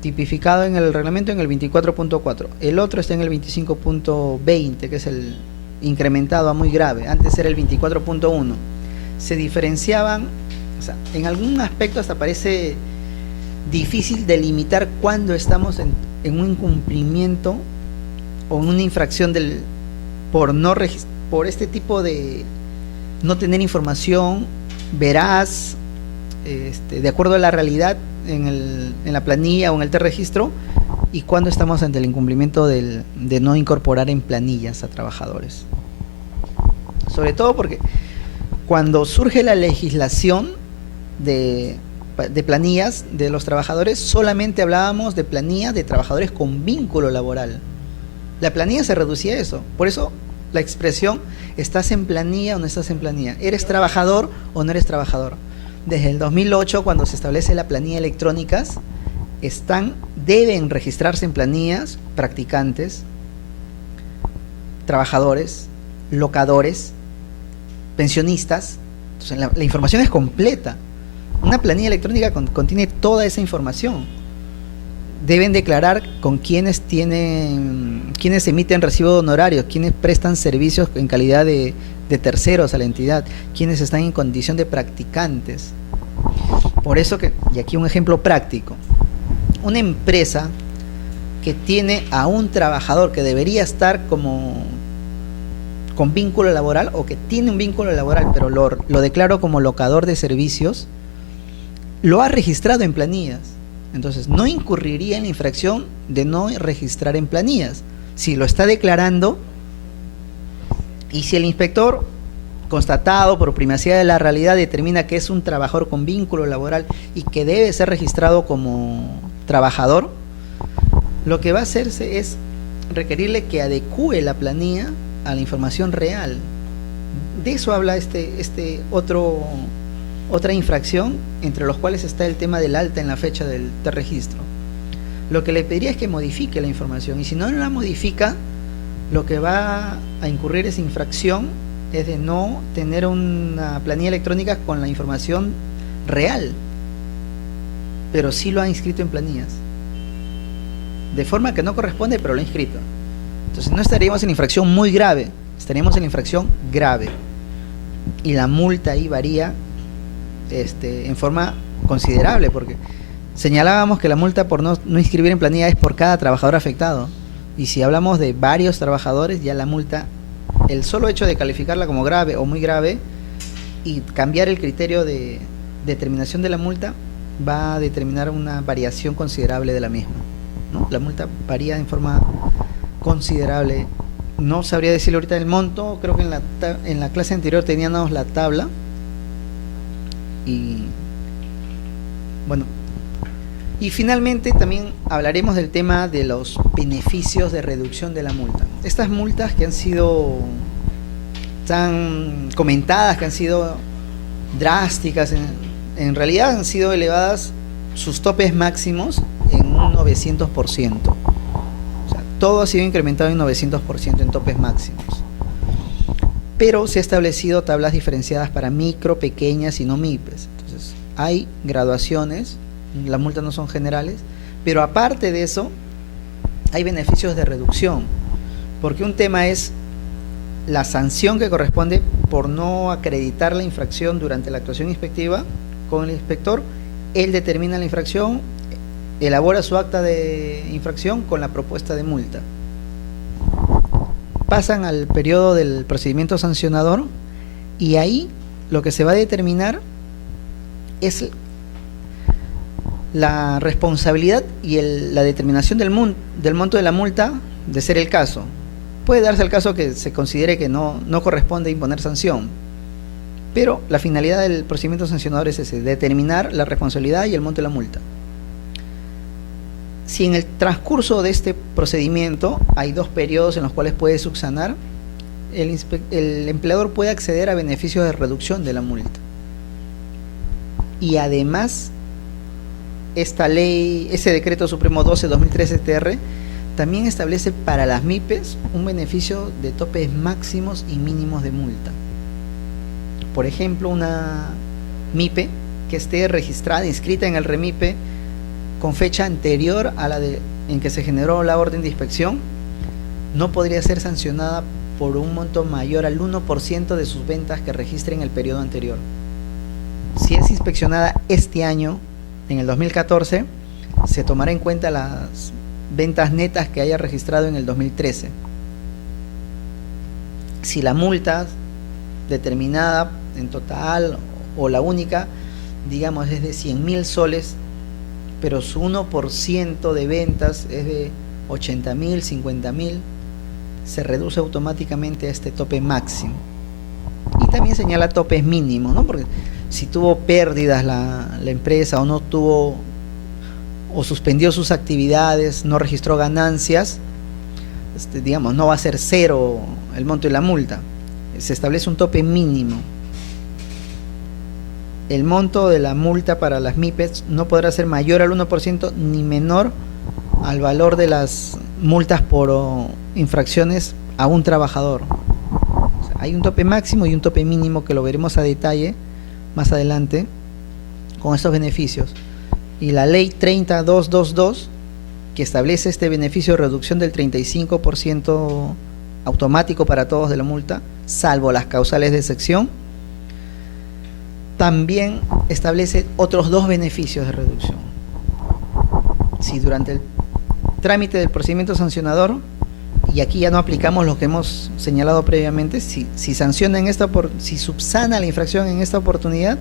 tipificado en el reglamento en el 24.4. El otro está en el 25.20, que es el incrementado a muy grave. Antes era el 24.1. Se diferenciaban, o sea, en algún aspecto hasta parece difícil delimitar cuándo estamos en un incumplimiento o en una infracción por este tipo de no tener información veraz, de acuerdo a la realidad en la planilla o en el T-registro, y cuándo estamos ante el incumplimiento de no incorporar en planillas a trabajadores. Sobre todo porque cuando surge la legislación de planillas de los trabajadores, solamente hablábamos de planillas de trabajadores con vínculo laboral. La planilla se reducía a eso. Por eso la expresión ¿estás en planilla o no estás en planilla? ¿Eres trabajador o no eres trabajador? Desde el 2008, cuando se establece la planilla electrónicas, deben registrarse en planillas practicantes trabajadores, locadores, pensionistas. Entonces, la información es completa. Una planilla electrónica contiene toda esa información. Deben declarar con quienes emiten recibo de honorarios, quienes prestan servicios en calidad de terceros a la entidad, quienes están en condición de practicantes. Por eso y aquí un ejemplo práctico, una empresa que tiene a un trabajador que debería estar con vínculo laboral, o que tiene un vínculo laboral, pero lo declaro como locador de servicios, lo ha registrado en planillas. Entonces no incurriría en la infracción de no registrar en planillas si lo está declarando, y si el inspector, constatado por primacía de la realidad, determina que es un trabajador con vínculo laboral y que debe ser registrado como trabajador, lo que va a hacerse es requerirle que adecúe la planilla a la información real. De eso habla otra infracción, entre los cuales está el tema del alta en la fecha del registro. Lo que le pediría es que modifique la información, y si no la modifica, lo que va a incurrir esa infracción es de no tener una planilla electrónica con la información real, pero sí lo ha inscrito en planillas, de forma que no corresponde, pero lo ha inscrito. Entonces no estaríamos en infracción muy grave, estaríamos en infracción grave, y la multa ahí varía en forma considerable, porque señalábamos que la multa por no inscribir en planilla es por cada trabajador afectado, y si hablamos de varios trabajadores, ya la multa, el solo hecho de calificarla como grave o muy grave y cambiar el criterio de determinación de la multa, va a determinar una variación considerable de la misma, ¿no? La multa varía en forma considerable. No sabría decirle ahorita el monto, creo que en la clase anterior teníamos la tabla. Y bueno, y finalmente también hablaremos del tema de los beneficios de reducción de la multa. Estas multas que han sido tan comentadas, que han sido drásticas, en realidad han sido elevadas sus topes máximos en un 900%. O sea, todo ha sido incrementado en 900% en topes máximos. Pero se ha establecido tablas diferenciadas para micro, pequeñas y no MIPES. Entonces, hay graduaciones, las multas no son generales, pero aparte de eso, hay beneficios de reducción, porque un tema es la sanción que corresponde por no acreditar la infracción durante la actuación inspectiva con el inspector. Él determina la infracción, elabora su acta de infracción con la propuesta de multa. Pasan al periodo del procedimiento sancionador, y ahí lo que se va a determinar es la responsabilidad y la determinación del monto de la multa, de ser el caso. Puede darse el caso que se considere que no corresponde imponer sanción, pero la finalidad del procedimiento sancionador es ese, determinar la responsabilidad y el monto de la multa. Si en el transcurso de este procedimiento hay 2 periodos en los cuales puede subsanar, el empleador puede acceder a beneficios de reducción de la multa. Y además, esta ley, ese decreto supremo 12/2013 TR, también establece para las MIPES un beneficio de topes máximos y mínimos de multa. Por ejemplo, una MIPE que esté registrada, inscrita en el REMIPE, con fecha anterior a la en que se generó la orden de inspección, no podría ser sancionada por un monto mayor al 1% de sus ventas que registre en el periodo anterior. Si es inspeccionada este año, en el 2014, se tomará en cuenta las ventas netas que haya registrado en el 2013. Si la multa determinada en total o la única, digamos, es de 100.000 soles, pero su 1% de ventas es de 80.000, 50.000, se reduce automáticamente a este tope máximo. Y también señala topes mínimos, ¿no? Porque si tuvo pérdidas la empresa, o no tuvo, o suspendió sus actividades, no registró ganancias, digamos, no va a ser 0 el monto de la multa. Se establece un tope mínimo. El monto de la multa para las MIPES no podrá ser mayor al 1% ni menor al valor de las multas por infracciones a un trabajador. O sea, hay un tope máximo y un tope mínimo que lo veremos a detalle más adelante con estos beneficios. Y la ley 30222, que establece este beneficio de reducción del 35% automático para todos de la multa, salvo las causales de excepción, también establece otros dos beneficios de reducción. Si durante el trámite del procedimiento sancionador, y aquí ya no aplicamos lo que hemos señalado previamente, si sanciona si subsana la infracción en esta oportunidad,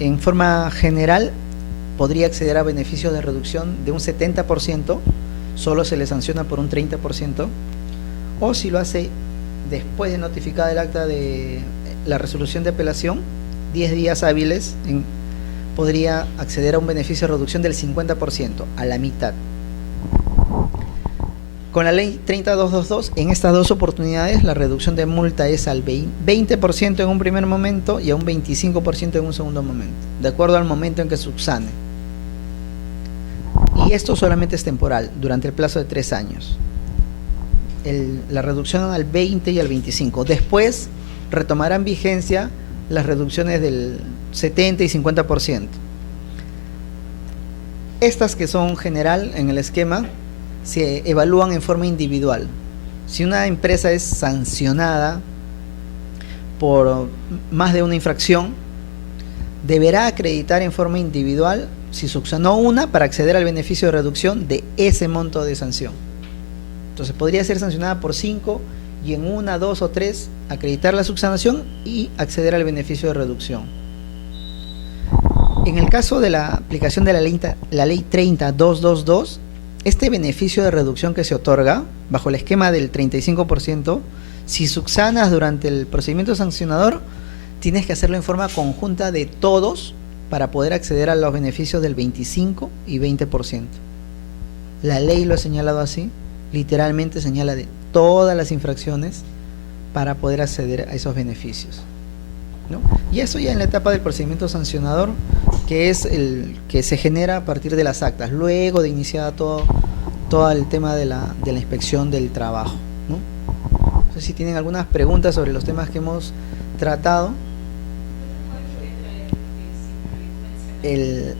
en forma general podría acceder a beneficios de reducción de un 70%, solo se le sanciona por un 30%, o si lo hace después de notificada el acta de la resolución de apelación, 10 días hábiles, podría acceder a un beneficio de reducción del 50%, a la mitad. Con la ley 30222, en estas dos oportunidades, la reducción de multa es al 20% en un primer momento y a un 25% en un segundo momento, de acuerdo al momento en que subsane. Y esto solamente es temporal, durante el plazo de 3 años. La reducción al 20 y al 25. Después retomarán vigencia las reducciones del 70 y 50%. Estas que son general en el esquema se evalúan en forma individual. Si una empresa es sancionada por más de una infracción, deberá acreditar en forma individual si subsanó una para acceder al beneficio de reducción de ese monto de sanción. Entonces podría ser sancionada por 5 y en 1, 2 o 3 acreditar la subsanación y acceder al beneficio de reducción. En el caso de la aplicación de la ley 30222, este beneficio de reducción que se otorga bajo el esquema del 35%, si subsanas durante el procedimiento sancionador, tienes que hacerlo en forma conjunta de todos para poder acceder a los beneficios del 25 y 20%. La ley lo ha señalado así, literalmente señala de todas las infracciones para poder acceder a esos beneficios, ¿no? Y eso ya en la etapa del procedimiento sancionador, que es el que se genera a partir de las actas, luego de iniciada todo el tema de la inspección del trabajo, ¿no? No sé si tienen algunas preguntas sobre los temas que hemos tratado. El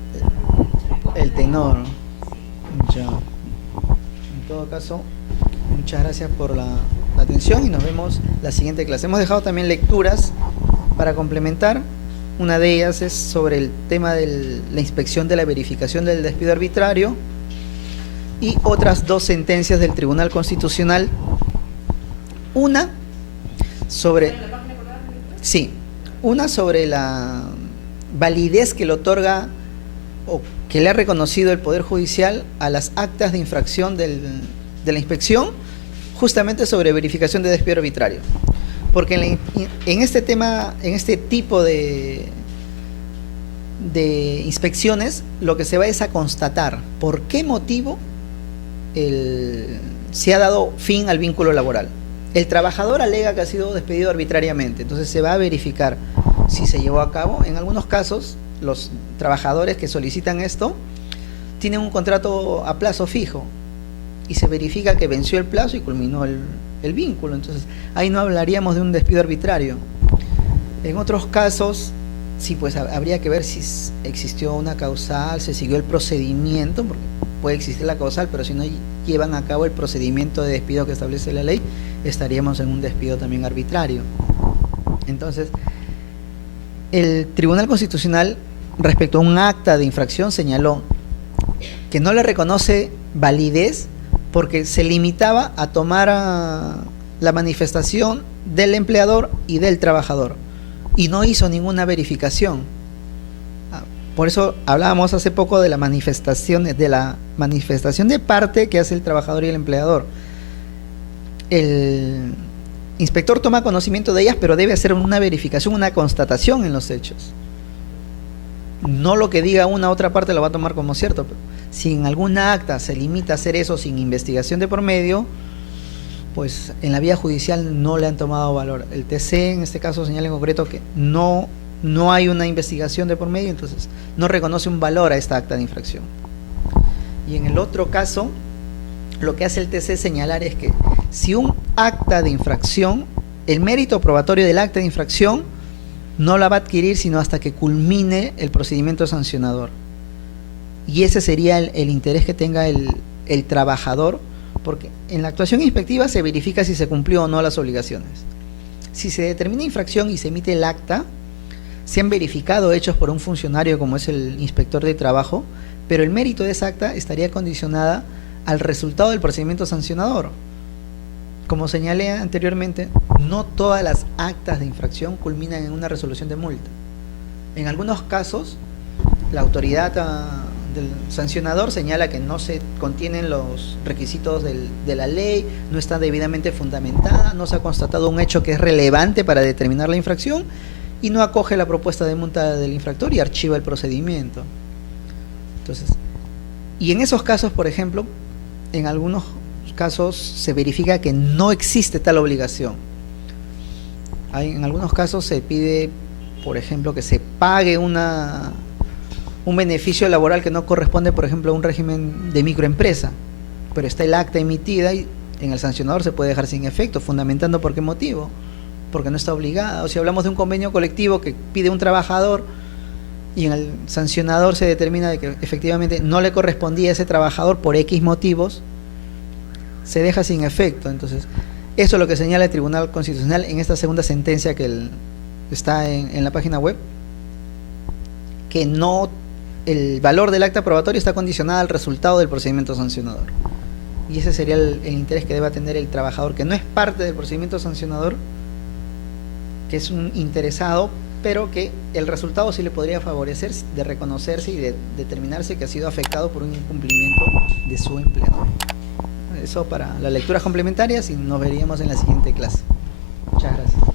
tenor. Ya. En todo caso, muchas gracias por la atención y nos vemos la siguiente clase. Hemos dejado también lecturas para complementar. Una de ellas es sobre el tema de la inspección de la verificación del despido arbitrario y otras dos sentencias del Tribunal Constitucional. Una sobre la validez que le otorga o que le ha reconocido el Poder Judicial a las actas de infracción de la inspección, justamente sobre verificación de despido arbitrario. Porque en este tema, en este tipo de inspecciones, lo que se va es a constatar por qué motivo se ha dado fin al vínculo laboral. El trabajador alega que ha sido despedido arbitrariamente, entonces se va a verificar si se llevó a cabo. En algunos casos, los trabajadores que solicitan esto tienen un contrato a plazo fijo y se verifica que venció el plazo y culminó el vínculo, entonces ahí no hablaríamos de un despido arbitrario. En otros casos, sí, pues habría que ver si existió una causal, se siguió el procedimiento, porque puede existir la causal, pero si no llevan a cabo el procedimiento de despido que establece la ley, estaríamos en un despido también arbitrario. Entonces, el Tribunal Constitucional, respecto a un acta de infracción, señaló que no le reconoce validez porque se limitaba a tomar la manifestación del empleador y del trabajador y no hizo ninguna verificación. Por eso hablábamos hace poco de la manifestación de parte que hace el trabajador y el empleador. El inspector toma conocimiento de ellas, pero debe hacer una verificación, una constatación en los hechos. No lo que diga una u otra parte lo va a tomar como cierto. Pero si en alguna acta se limita a hacer eso sin investigación de por medio, pues en la vía judicial no le han tomado valor. El TC en este caso señala en concreto que no hay una investigación de por medio, entonces no reconoce un valor a esta acta de infracción. Y en el otro caso, lo que hace el TC es señalar es que si un acta de infracción, el mérito probatorio del acta de infracción no la va a adquirir sino hasta que culmine el procedimiento sancionador. Y ese sería el interés que tenga el trabajador, porque en la actuación inspectiva se verifica si se cumplió o no las obligaciones. Si se determina infracción y se emite el acta, se han verificado hechos por un funcionario como es el inspector de trabajo, pero el mérito de esa acta estaría condicionada al resultado del procedimiento sancionador. Como señalé anteriormente, no todas las actas de infracción culminan en una resolución de multa. En algunos casos, la autoridad del sancionador señala que no se contienen los requisitos de la ley, no está debidamente fundamentada, no se ha constatado un hecho que es relevante para determinar la infracción y no acoge la propuesta de multa del infractor y archiva el procedimiento. Entonces, y en esos casos, por ejemplo, en algunos casos se verifica que no existe tal obligación. En algunos casos se pide, por ejemplo, que se pague un beneficio laboral que no corresponde, por ejemplo, a un régimen de microempresa, pero está el acta emitida y en el sancionador se puede dejar sin efecto, fundamentando por qué motivo, porque no está obligada. O si hablamos de un convenio colectivo que pide un trabajador y en el sancionador se determina de que efectivamente no le correspondía a ese trabajador por X motivos, se deja sin efecto. Entonces, eso es lo que señala el Tribunal Constitucional en esta segunda sentencia que está en la página web, que no, el valor del acta probatoria está condicionado al resultado del procedimiento sancionador. Y ese sería el interés que debe tener el trabajador, que no es parte del procedimiento sancionador, que es un interesado, pero que el resultado sí le podría favorecer de reconocerse y de determinarse que ha sido afectado por un incumplimiento de su empleador. Eso para las lecturas complementarias y nos veríamos en la siguiente clase. Muchas gracias.